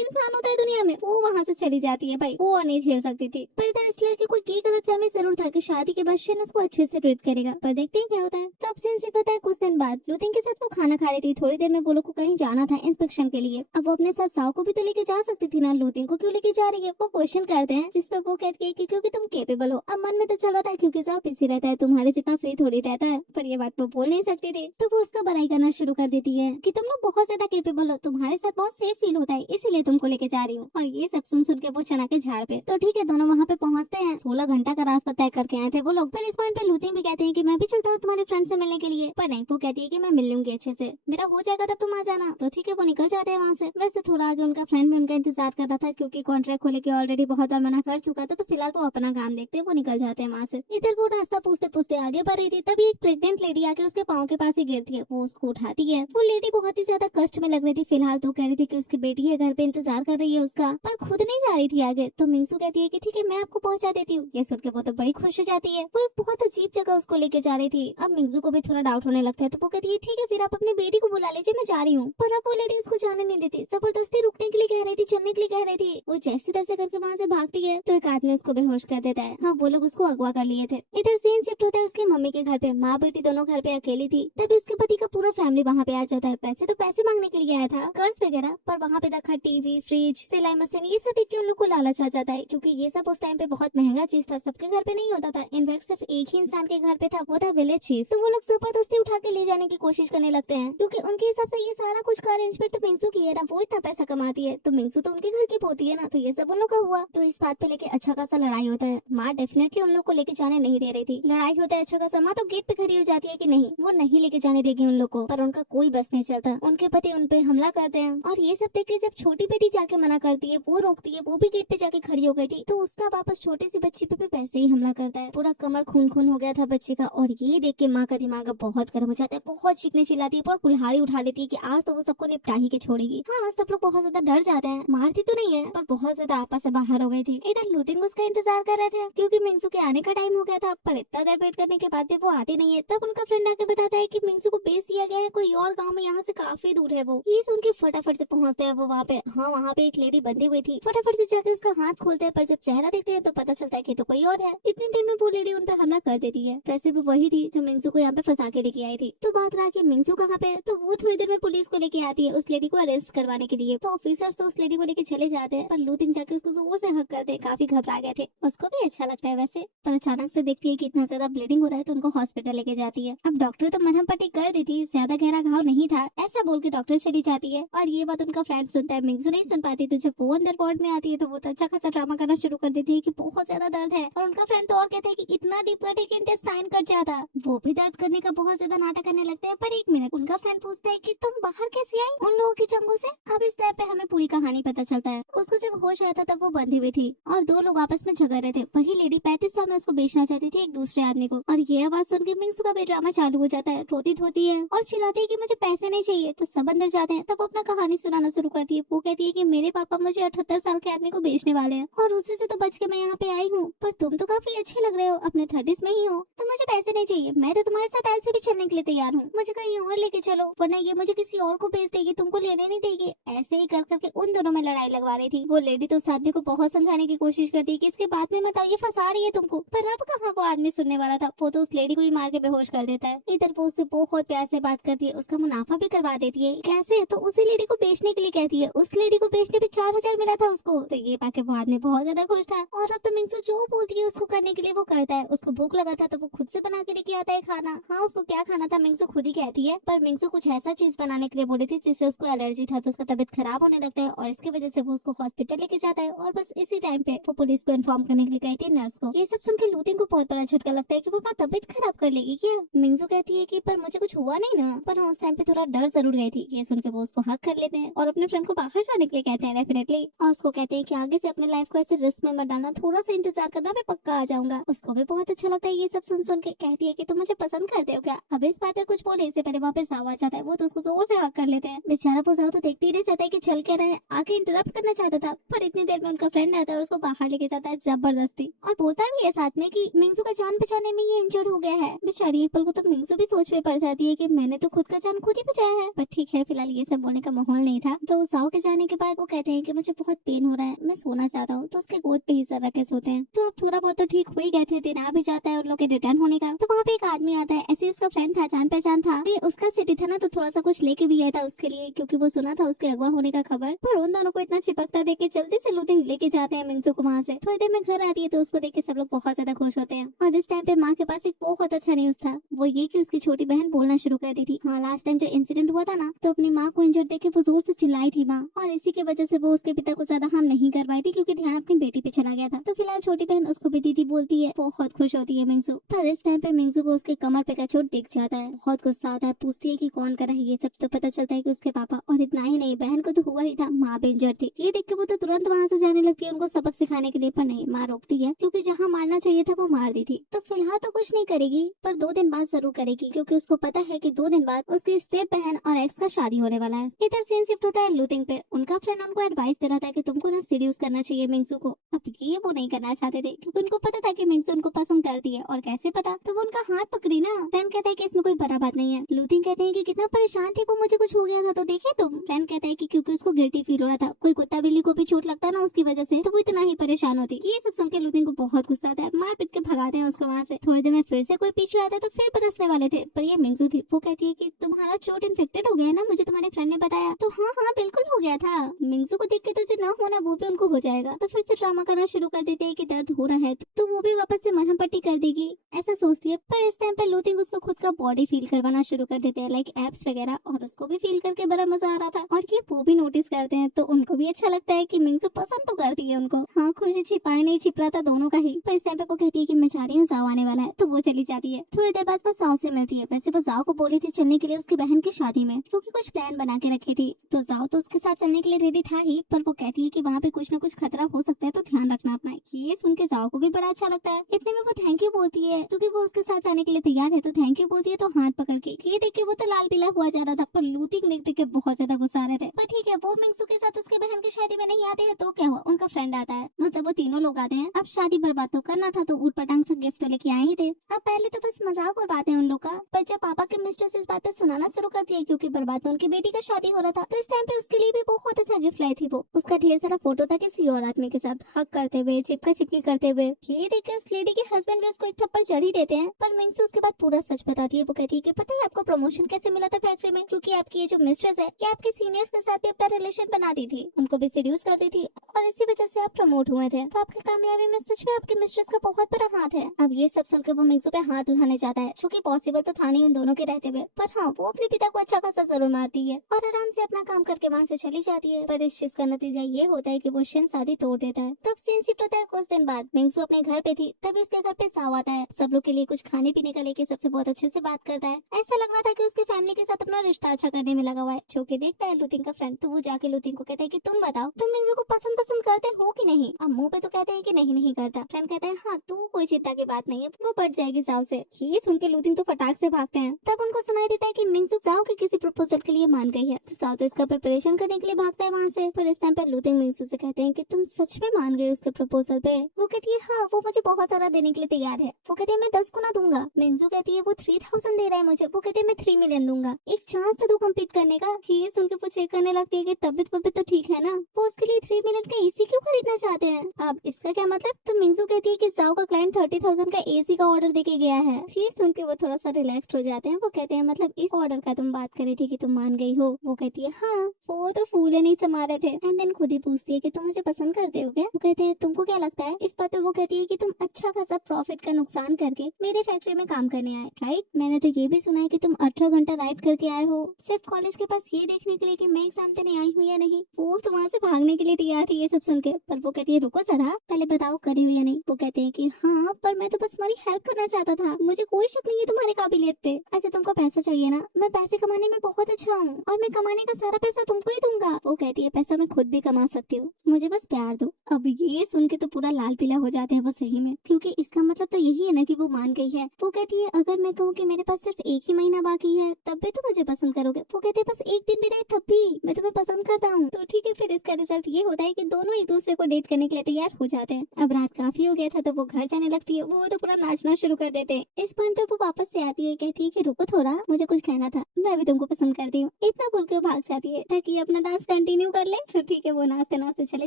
इंसान होता है दुनिया में। वो वहाँ से चली जाती है भाई, वो और नहीं झेल सकती थी। पर इधर इसलिए कि कोई ये गलतफहमी जरूर था कि शादी के बाद शेन उसको अच्छे से ट्रीट करेगा, पर देखते हैं क्या होता है। तो अब सीन से पता है कुछ दिन बाद लूथिंग के साथ वो खाना खा रही थी। थोड़ी देर में वो लोग को कहीं जाना था इंस्पेक्शन के लिए। अब वो अपने साथ साव को भी तो लेके जा सकती थी ना, लूथिंग को क्यों लेके जा रही है। वो क्वेश्चन करते हैं जिसपे वो कहती है कि क्योंकि तुम केपेबल हो। अब मन में तो चल रहा था क्योंकि साव बिजी रहता है, तुम्हारे जितना फ्री थोड़ी रहता है, पर ये बात वो बोल नहीं सकती थी। तो वो उसका बड़ाई करना शुरू कर देती है कि तुम लोग बहुत ज्यादा केपेबल हो, तुम्हारे साथ बहुत सेफ फील होता है, इसीलिए तुमको लेके जा रही हूँ। और ये सब सुन सुन के वो चना के झाड़ पे। तो ठीक है, दोनों वहाँ पे पहुँचते हैं। 16 घंटा का रास्ता तय करके आए थे वो लोग। पर इस पॉइंट पे लूथिंग भी कहते हैं कि मैं भी चलता हूँ तुम्हारे फ्रेंड से मिलने के लिए, पर नहीं, वो कहती है कि मैं मिल लूंगी अच्छे से, मेरा हो जाएगा तब तुम आ जाना। तो ठीक है, वो निकल जाते हैं वहाँ से। वैसे थोड़ा आगे उनका फ्रेंड भी उनका इंतजार कर रहा था क्योंकि कॉन्ट्रैक्ट को लेके ऑलरेडी बहुत बार मना कर चुका था। तो फिलहाल वो अपना काम देखते हैं, वो निकल जाते हैं वहाँ से। इधर वो रास्ता पूछते पूछते आगे बढ़ रही थी, तभी एक प्रेग्नेंट लेडी आके उसके पाँव के पास ही गिरती है। वो उसको उठाती है। वो लेडी बहुत ही ज्यादा कष्ट में लग रही थी फिलहाल। तो कह रही थी कि उसकी बेटी है घर पे, इंतजार कर रही है उसका, पर खुद नहीं जा रही थी आगे। तो मिंगसू कहती है कि ठीक है, मैं आपको पहुंचा देती हूँ। ये सुन के वो तो बड़ी खुश हो जाती है। वो एक बहुत अजीब जगह उसको लेके जा रही थी। अब मिंगसू को भी थोड़ा डाउट होने लगता है, तो वो कहती है ठीक है, फिर आप अपनी बेटी को बुला लीजिए, मैं जा रही हूँ। पर अब वो लेडी उसको जाने नहीं देती, जबरदस्ती रुकने के लिए कह रही थी, चलने के लिए कह रही थी। वो जैसे तैसे करके वहाँ से भागती है तो एक आदमी उसको बेहोश कर देता है। हाँ, वो लोग उसको अगवा कर लिए थे। इधर सीन शिफ्ट होता है उसकी मम्मी के घर पे। माँ बेटी दोनों घर पे अकेली थी। तभी उसके पति का पूरा फैमिली वहाँ पे आ जाता है। पैसे तो पैसे मांगने के लिए आया था, कर्ज वगैरह, पर वहाँ पे देखा टीवी, फ्रिज, सिलाई मशीन, ये सब देख के उन लोग को लालच आ जाता है, क्योंकि ये सब उस टाइम पे बहुत महंगा चीज था, सबके घर पे नहीं होता था। इनफैक्ट सिर्फ एक ही इंसान के घर पे था, वो था विलेज चीफ। तो वो लोग जबरदस्ती उठा के ले जाने की कोशिश करने लगते हैं, क्योंकि उनके हिसाब से ये सारा कुछ का अरेंजमेंट तो मिंगसू की है ना, वो इतना पैसा कमाती है, तो मिंगसू तो उनके घर की पोती है ना, तो ये सब उन लोग का हुआ। तो इस बात पे लेके अच्छा खासा लड़ाई होता है। माँ डेफिनेटली उन लोग को लेके जाने नहीं दे रही थी। लड़ाई होता है अच्छा खासा। माँ तो गेट पे खड़ी हो जाती है कि नहीं, वो नहीं लेके जाने देगी उन लोग को, पर उनका कोई बस नहीं चलता। उनके पति उन पे हमला करते हैं, और ये सब देख के जब छोटी बेटी जाके मना करती है, वो रोकती है, वो भी गेट पे जाके खड़ी हो गई थी, तो उसका वापस छोटी सी बच्ची पे भी वैसे ही हमला करता है। पूरा कमर खून खून हो गया था बच्चे का। और ये देख के माँ का दिमाग बहुत गर्म हो जाता है, बहुत चीखने चिल्लाती है, पूरा कुल्हाड़ी उठा लेती है कि आज तो वो सबको निपटा ही के छोड़ेगी। हाँ, सब लोग बहुत ज्यादा डर जाते हैं। मारती तो नहीं है, पर बहुत ज्यादा आपस से बाहर हो गई थी। इधर लूथिंग उसका इंतजार कर रहे थे, क्योंकि मिंगसू के आने का टाइम हो गया था, पर इतना देर वेट करने के बाद भी वो आती नहीं है। तब उनका फ्रेंड आके बताता है कि मिंगसू को बेच दिया गया है कोई और गाँव में, यहाँ से काफी दूर है वो। ये सुन के फटाफट से पहुँचते हैं वो वहाँ पे। हाँ, वहाँ पे एक लेडी बंधी हुई थी। फटाफट से जाके उसका हाथ खोलते हैं, पर जब चेहरा देखते हैं तो पता चलता है कि तो कोई और है। इतनी देर में वो लेडी उन पे हमला कर देती है। वैसे वो वही थी जो मिंगसू को यहाँ पे फंसा के लेके आई थी। तो बात रहा कि मिंगसू कहाँ पे, तो वो थोड़ी देर में पुलिस को लेके आती है उस लेडी को अरेस्ट करवाने के लिए। तो ऑफिसर्स तो उस लेडी को लेके चले जाते हैं, पर लूथिंग जाके उसको जोर से हक करते हैं। काफी घबरा गए थे, उसको भी अच्छा लगता है वैसे। पर अचानक से देखती है कि इतना ज्यादा ब्लीडिंग हो रहा है, तो उनको हॉस्पिटल लेके जाती है। अब डॉक्टर तो मरहम पट्टी कर दी थी, ज्यादा गहरा घाव नहीं था, ऐसा बोल के डॉक्टर चली जाती है। और ये बात उनका फ्रेंड सुनता है, मिंगसू नहीं सुन पाती। तो जब वो अंदर वार्ड में आती है तो वो तो अच्छा खासा ड्रामा करना शुरू कर देती है कि बहुत ज्यादा दर्द है। और उनका फ्रेंड तो और कहता है कि इतना डीप कट है कि इंटेस्टाइन कट जाता। वो भी दर्द करने का बहुत ज्यादा नाटक करने लगते हैं। पर एक मिनट, उनका फ्रेंड पूछता है कि तुम बाहर कैसे आई उन लोगों के जंगल से। अब इस टाइम पे हमें पूरी कहानी पता चलता है। उसको जब होश आया था तब वो बंधी हुई थी और दो लोग आपस में झगड़ रहे थे। वही लेडी 3500 में उसको बेचना चाहती थी एक दूसरे आदमी को। और ये आवाज सुन के मिंगसू का भी ड्रामा चालू हो जाता है। रोती धोती है और चिल्लाती है कि मुझे पैसे नहीं चाहिए। तो सब अंदर जाते हैं, तब वो अपना कहानी सुनाना शुरू करती है। वो कहती है कि मेरे पापा मुझे 78 साल के आदमी को बेचने वाले हैं, और उसी से तो बच के मैं यहाँ पे आई हूँ। पर तुम तो काफी अच्छे लग रहे हो, अपने 30s में ही हो, तो मुझे पैसे नहीं चाहिए। मैं तो तुम्हारे साथ ऐसे भी चलने के लिए तैयार हूँ, मुझे कहीं और लेके चलो, वरना ये मुझे किसी और को बेच देगी, तुमको लेने नहीं देगी। ऐसे ही कर करके उन दोनों दोनों में लड़ाई लगवा रही थी। वो लेडी तो उस आदमी को बहुत समझाने की कोशिश करती है कि इसके बाद में मत आओ, ये फंसा रही है तुमको, पर अब कहाँ वो आदमी सुनने वाला था। वो तो उस लेडी को ही मार के बेहोश कर देता है। इधर वो उससे बहुत प्यार से बात करती है, उसका मुनाफा भी करवा देती है। कैसे? तो उसी लेडी को बेचने के लिए कहती है। उस लेडी को बेचने पे 4000 मिला था उसको। तो ये पाके वो आदमी बहुत ज्यादा खुश था। और अब तो मिंगसू जो बोलती है उसको करने के लिए वो करता है। उसको भूख लगा था तो वो खुद से बना के लेके आता है खाना। हाँ, उसको क्या खाना था मिंगसू खुद ही कहती है, पर मिंगसू कुछ ऐसा चीज बनाने के लिए बोली थी जिससे उसको एलर्जी था, तो उसका तबीयत खराब होने लगता है और इसकी वजह से वो उसको हॉस्पिटल लेके जाता है। और बस इसी टाइम पे वो पुलिस को इन्फॉर्म करने के लिए गई थी, नर्स को। ये सब सुन के लूथिंग को बहुत बड़ा झटका लगता है कि वो अपना तबीयत खराब कर लेगी क्या। मिंगसू कहती है कि पर मुझे कुछ हुआ नहीं ना, पर उस टाइम पे थोड़ा डर जरूर गई थी। ये सुन के वो उसको हक कर लेते हैं और अपने फ्रेंड को बाहर जाने के लिए कहते हैं डेफिनेटली, और उसको कहते हैं कि आगे से अपने लाइफ को ऐसे रिस्क में मत डालना, थोड़ा सा इंतजार करना, मैं पक्का आ जाऊंगा। उसको भी बहुत अच्छा लगता है ये सब सुन के। कहती है कि तुम मुझे पसंद करते हो क्या। अब इस बात में कुछ बोले इससे पहले वहाँ पे जाओ आ जाता है। वो तो उसको जोर से हक कर लेते हैं। बेचारा वो जाओ तो देखते ही रह जाता है कि चल के रहे, आके इंटरप्ट करना चाहता था, पर इतनी देर में उनका फ्रेंड आता है और उसको बाहर लेके जाता है जबरदस्ती, और बोलता भी है साथ में कि मिंगसू का जान बचाने में ये इंजर्ड हो गया है। बेचारी एक पल को तो मिंगसू भी सोच में पड़ जाती है कि मैंने तो खुद का जान खुद ही बचाया है। पर ठीक है, फिलहाल ये सब बोलने का माहौल नहीं था। तो जाओ के जाने के बाद वो कहते हैं कि मुझे बहुत पेन हो रहा है, मैं सोना चाहता हूँ। तो उसके गोद पे ही सर रखे सोते हैं। तो अब थोड़ा बहुत तो ठीक हो ही गए थे, दिन आ भी जाता है उन लोग के रिटर्न होने का। तो वहाँ पे एक आदमी आता है, ऐसे उसका फ्रेंड था, जान पहचान था। उसका सिटी था ना, तो थोड़ा सा कुछ लेके भी आया था उसके लिए, क्योंकि वो सुना था उसके अगवा होने का खबर। पर उन दोनों को इतना चिपकता देख के जल्दी से लूथिंग लेके जाते हैं मिंगसू को वहाँ से। थोड़ी देर में घर आती है तो उसको देख के सब लोग बहुत ज्यादा खुश होते हैं। और इस टाइम पे माँ के पास एक बहुत अच्छा न्यूज था, वो ये कि उसकी छोटी बहन बोलना शुरू कर दी थी। हाँ, लास्ट टाइम जो इंसिडेंट हुआ था ना, तो अपनी माँ को इंजर्ड देख के वो जोर से चिल्लाई थी माँ, और इसी की वजह से वो उसके पिता को ज्यादा हार्म नहीं कर पाई थी, क्योंकि ध्यान अपनी बेटी पे चला गया था। तो फिलहाल छोटी बहन उसको भी दीदी बोलती है, बहुत खुश होती है मिंगसू। पर इस टाइम पे मिंगसू को उसके कमर पे का चोट दिख जाता है, बहुत गुस्सा आता है, पूछती है कि कौन करा है ये सब। तो पता चलता है कि उसके पापा। और इतना ही नहीं, बहन को तो हुआ ही था, माँ भी इंजर्ड थी। ये देख के वो तो तुरंत वहाँ से जाने लगती है उनको सबक सिखाने के लिए, पर नहीं, माँ रोकती है, क्योंकि जहाँ मारना चाहिए था वो मार दी थी। तो फिलहाल तो कुछ नहीं करेगी, पर 2 दिन बाद जरूर करेगी, क्योंकि उसको पता है कि 2 दिन बाद उसकी स्टेप बहन और एक्स का शादी होने वाला है। इधर सीन शिफ्ट होता है लूथिंग पे। उनका फ्रेंड उनको एडवाइस दे रहा था कि तुमको ना सीरियस करना चाहिए मिंगसू को। अब ये वो नहीं करना चाहते थे, क्योंकि उनको पता था कि मिंगसू उनको पसंद करती है। और कैसे पता, तो वो उनका हाथ पकड़ी ना। फ्रेंड कहता है कि इसमें कोई बड़ा बात नहीं है। लूथिंग कहते हैं कि कितना परेशान थी वो, मुझे कुछ हो गया था तो देखे तुम। फ्रेंड कहता है कि क्योंकि उसको गिल्टी फील हो रहा था, कोई कुत्ता बिल्ली को भी चोट लगता ना उसकी वजह से, तो वो इतना ही परेशान होती। ये सब सुन के लूथिंग को बहुत गुस्सा आता है, मार पीट के भगाते हैं उसको वहाँ से। थोड़ी देर में फिर से कोई पीछे आता है तो फिर बरसने वाले थे, पर ये मिंगसू थी। वो कहती है कि तुम्हारा चोट इन्फेक्टेड हो गया है ना, मुझे तुम्हारे फ्रेंड ने बताया। तो हाँ हाँ बिल्कुल हो गया था। मिंगसू को देख के तो जो ना होना वो भी उनको हो जाएगा। तो फिर से ड्रामा करना शुरू कर देते हैं कि दर्द हो रहा है तो वो भी वापस से मलहम पट्टी कर देगी, ऐसा सोचती है। पर इस टाइम पे लूथिंग उसको खुद का बॉडी फील करवाना शुरू कर देते हैं, लाइक एब्स वगैरह, और उसको भी फील करके बड़ा मजा आ रहा था। और ये वो भी नोटिस करते हैं, तो उनको भी अच्छा लगता है कि मिंगसू पसंद तो करती है उनको। हाँ, खुशी छिपाए नहीं छिप रहा था दोनों का ही। पर इस टाइम पे वो कहती है कि मैं जा रही हूँ, जाओ आने वाला है, तो वो चली जाती है। थोड़ी देर बाद वो जाओ से मिलती है। वैसे वो जाओ को बोली थी चलने के लिए उसकी बहन की शादी में, क्योंकि कुछ प्लान बना के रखी थी। तो जाओ तो उसके साथ चलने के लिए रेडी था ही, पर वो कहती है कि वहाँ पे कुछ न कुछ खतरा हो सकता है, तो ध्यान रखना अपना। ये सुन के जाओ को भी बड़ा अच्छा लगता है। इतने में वो थैंक यू बोलती है, क्योंकि वो उसके साथ जाने के लिए तैयार है, तो थैंक यू बोलती है तो हाथ पकड़ के। ये देख के वो तो लाल पीला हुआ जा रहा था, पर लूथिंग देख के बहुत ज्यादा गुस्सा आ रहे थे। पर ठीक है, वो मिंगसू के साथ उसके बहन की शादी में नहीं आते हैं, तो क्या हुआ, उनका फ्रेंड आता है, मतलब वो तीनों लोग आते हैं। अब शादी बर्बाद तो करना था, तो ऊट पटांग से गिफ्ट तो लेके आए ही थे। अब पहले तो बस मजाक उड़ाते हैं उन लोग का, पर जब पापा के मिस्ट्रेस इस बात पे सुनाना शुरू करती है, क्योंकि बर्बाद तो उनकी बेटी का शादी हो रहा था, तो इस टाइम पे उसके लिए भी बहुत अच्छा गिफ्ट लाई थी वो। उसका ढेर सारा फोटो था किसी और आदमी के साथ हक करते हुए, चिपका चिपकी करते हुए। ये देख के उस लेडी के हस्बैंड भी उसको एक थप्पड़ जड़ ही देते हैं। पर मिंगसू उसके बाद पूरा सच बताती है। वो कहती है कि पता है आपको प्रमोशन कैसे मिला था फैक्ट्री में, क्योंकि आपकी ये जो मिस्ट्रेस है, ये आपके सीनियर्स के साथ भी अपना रिलेशन बनाती थी, उनको भी सीड्यूस करती थी, और इसी वजह से आप प्रमोट हुए थे। तो आपकी कामयाबी में सच में आपकी मिस्ट्रेस का बहुत बड़ा हाथ है। अब ये सब सुनकर वो मिंगसू पे हाथ उठाने जाता है, जो कि पॉसिबल तो था नहीं उन दोनों के रहते हुए, पर हाँ, वो अपने पिता को अच्छा खासा जरूर मारती है और आराम से अपना काम करके वहाँ से चली जाती है। पर इस चीज का नतीजा ये होता है कि वो शिन शादी तोड़ देता है। तब सीन शिफ्ट होता है कुछ दिन बाद। मिंगसू अपने घर पे थी, तभी उसके घर पे साव आता है, सब लोग के लिए कुछ खाने पीने का लेके सबसे बहुत अच्छे से बात करता है। ऐसा लग रहा था कि उसकी फैमिली के साथ अपना रिश्ता अच्छा करने में लगा हुआ है, जो कि देखता है लूथिंग का फ्रेंड। तो वो जाके लूथिंग को कहता है कि तुम बताओ, तुम मिंगसू को पसंद करते हो कि नहीं। अब मुंह पे तो कहते हैं कि नहीं करता। फ्रेंड कहता है हाँ, तू कोई चिंता की बात नहीं है, वो बढ़ जाएगी जाओ से। ये सुन के लूथिंग तो फटाक से भागते हैं। तब उनको सुनाई देता है कि मिंगसू जाओ के किसी प्रपोजल के लिए मान गई है, तो साउथ इसका प्रिपरेशन करने के लिए भागता है वहाँ से। पर इस टाइम पे लूथिंग मिंगसू से कहते हैं कि तुम सच में मान गए उसके प्रपोजल पे। वो कहती है हाँ, वो मुझे बहुत सारा देने के लिए तैयार है। वो कहती है मैं 10 गुना दूंगा। मिंगसू कहती है वो 3000 दे रहा है मुझे। वो कहते हैं मैं 3 मिलियन दूंगा, एक चांस तो दो कम्पीट करने का। ये सुन के वो चेक करने लगती है कि तबियत तो ठीक है ना, वो उसके लिए 3 मिनट का एसी क्यों खरीदना चाहते हैं? अब इसका क्या मतलब? तो मिंगजू कहती है कि जाओ का क्लाइंट 30,000 का एसी का ऑर्डर देके गया है। ये सुन के वो थोड़ा सा रिलैक्स हो जाते हैं। वो कहते हैं मतलब इस ऑर्डर का तुम बात कर रही थी कि तुम मान गई हो? वो कहती है हाँ, वो तो फूले नहीं समा रहे थे। एंड देन खुद ही पूछती है कि तुम मुझे पसंद करते हो क्या? वो कहते हैं तुमको क्या लगता है? इस बात पे वो कहती है कि तुम अच्छा खासा प्रॉफिट का नुकसान करके मेरे फैक्ट्री में काम करने आए, राइट? मैंने तो ये भी सुना है कि तुम 18 घंटा राइड करके आए हो सिर्फ कॉलेज के पास ये देखने के लिए कि मैं एग्जाम देने आई हूँ या नहीं। वो तो वहाँ से भागने के लिए तैयार थी ये सब सुन के, पर वो कहती है रुको जरा, पहले बताओ करी हो या नहीं। वो कहते हैं कि हाँ, पर मैं तो बस तुम्हारी हेल्प करना चाहता था, मुझे कोई शक नहीं है तुम्हारी काबिलियत पे। अच्छा तुमको पैसा चाहिए ना, मैं पैसे कमाने में बहुत अच्छा हूँ और मैं कमाने का सारा पैसा तुमको ही दूंगा। वो कहती है पैसा मैं खुद भी कमा सकती हूँ, मुझे बस प्यार दो। अब ये सुन के तो पूरा लाल पीला हो जाते हैं वो सही में, क्योंकि इसका मतलब तो यही है ना कि वो मान गई है। वो कहती है अगर मैं कहूँ कि मेरे पास सिर्फ 1 ही महीना बाकी है तब भी तो मुझे पसंद करोगे? वो कहते हैं बस 1 दिन भी रहे तब भी मैं तुम्हें पसंद करता हूँ। तो ठीक है, फिर इसका रिजल्ट ये होता है कि दोनों एक दूसरे को डेट करने के लिए तैयार हो जाते हैं। अब रात काफी हो गया था तो वो घर जाने लगती है। वो तो पूरा नाचना शुरू कर देते हैं। इस पॉइंट पे वो वापस से आती है, कहती है कि रुको थोड़ा, मुझे कुछ कहना था, मैं भी तुमको पसंद करती हूँ। इतना बोल के वो भाग जाती है ताकि अपना डांस कंटिन्यू कर ले। तो ठीक है, वो नाचते नाचते चले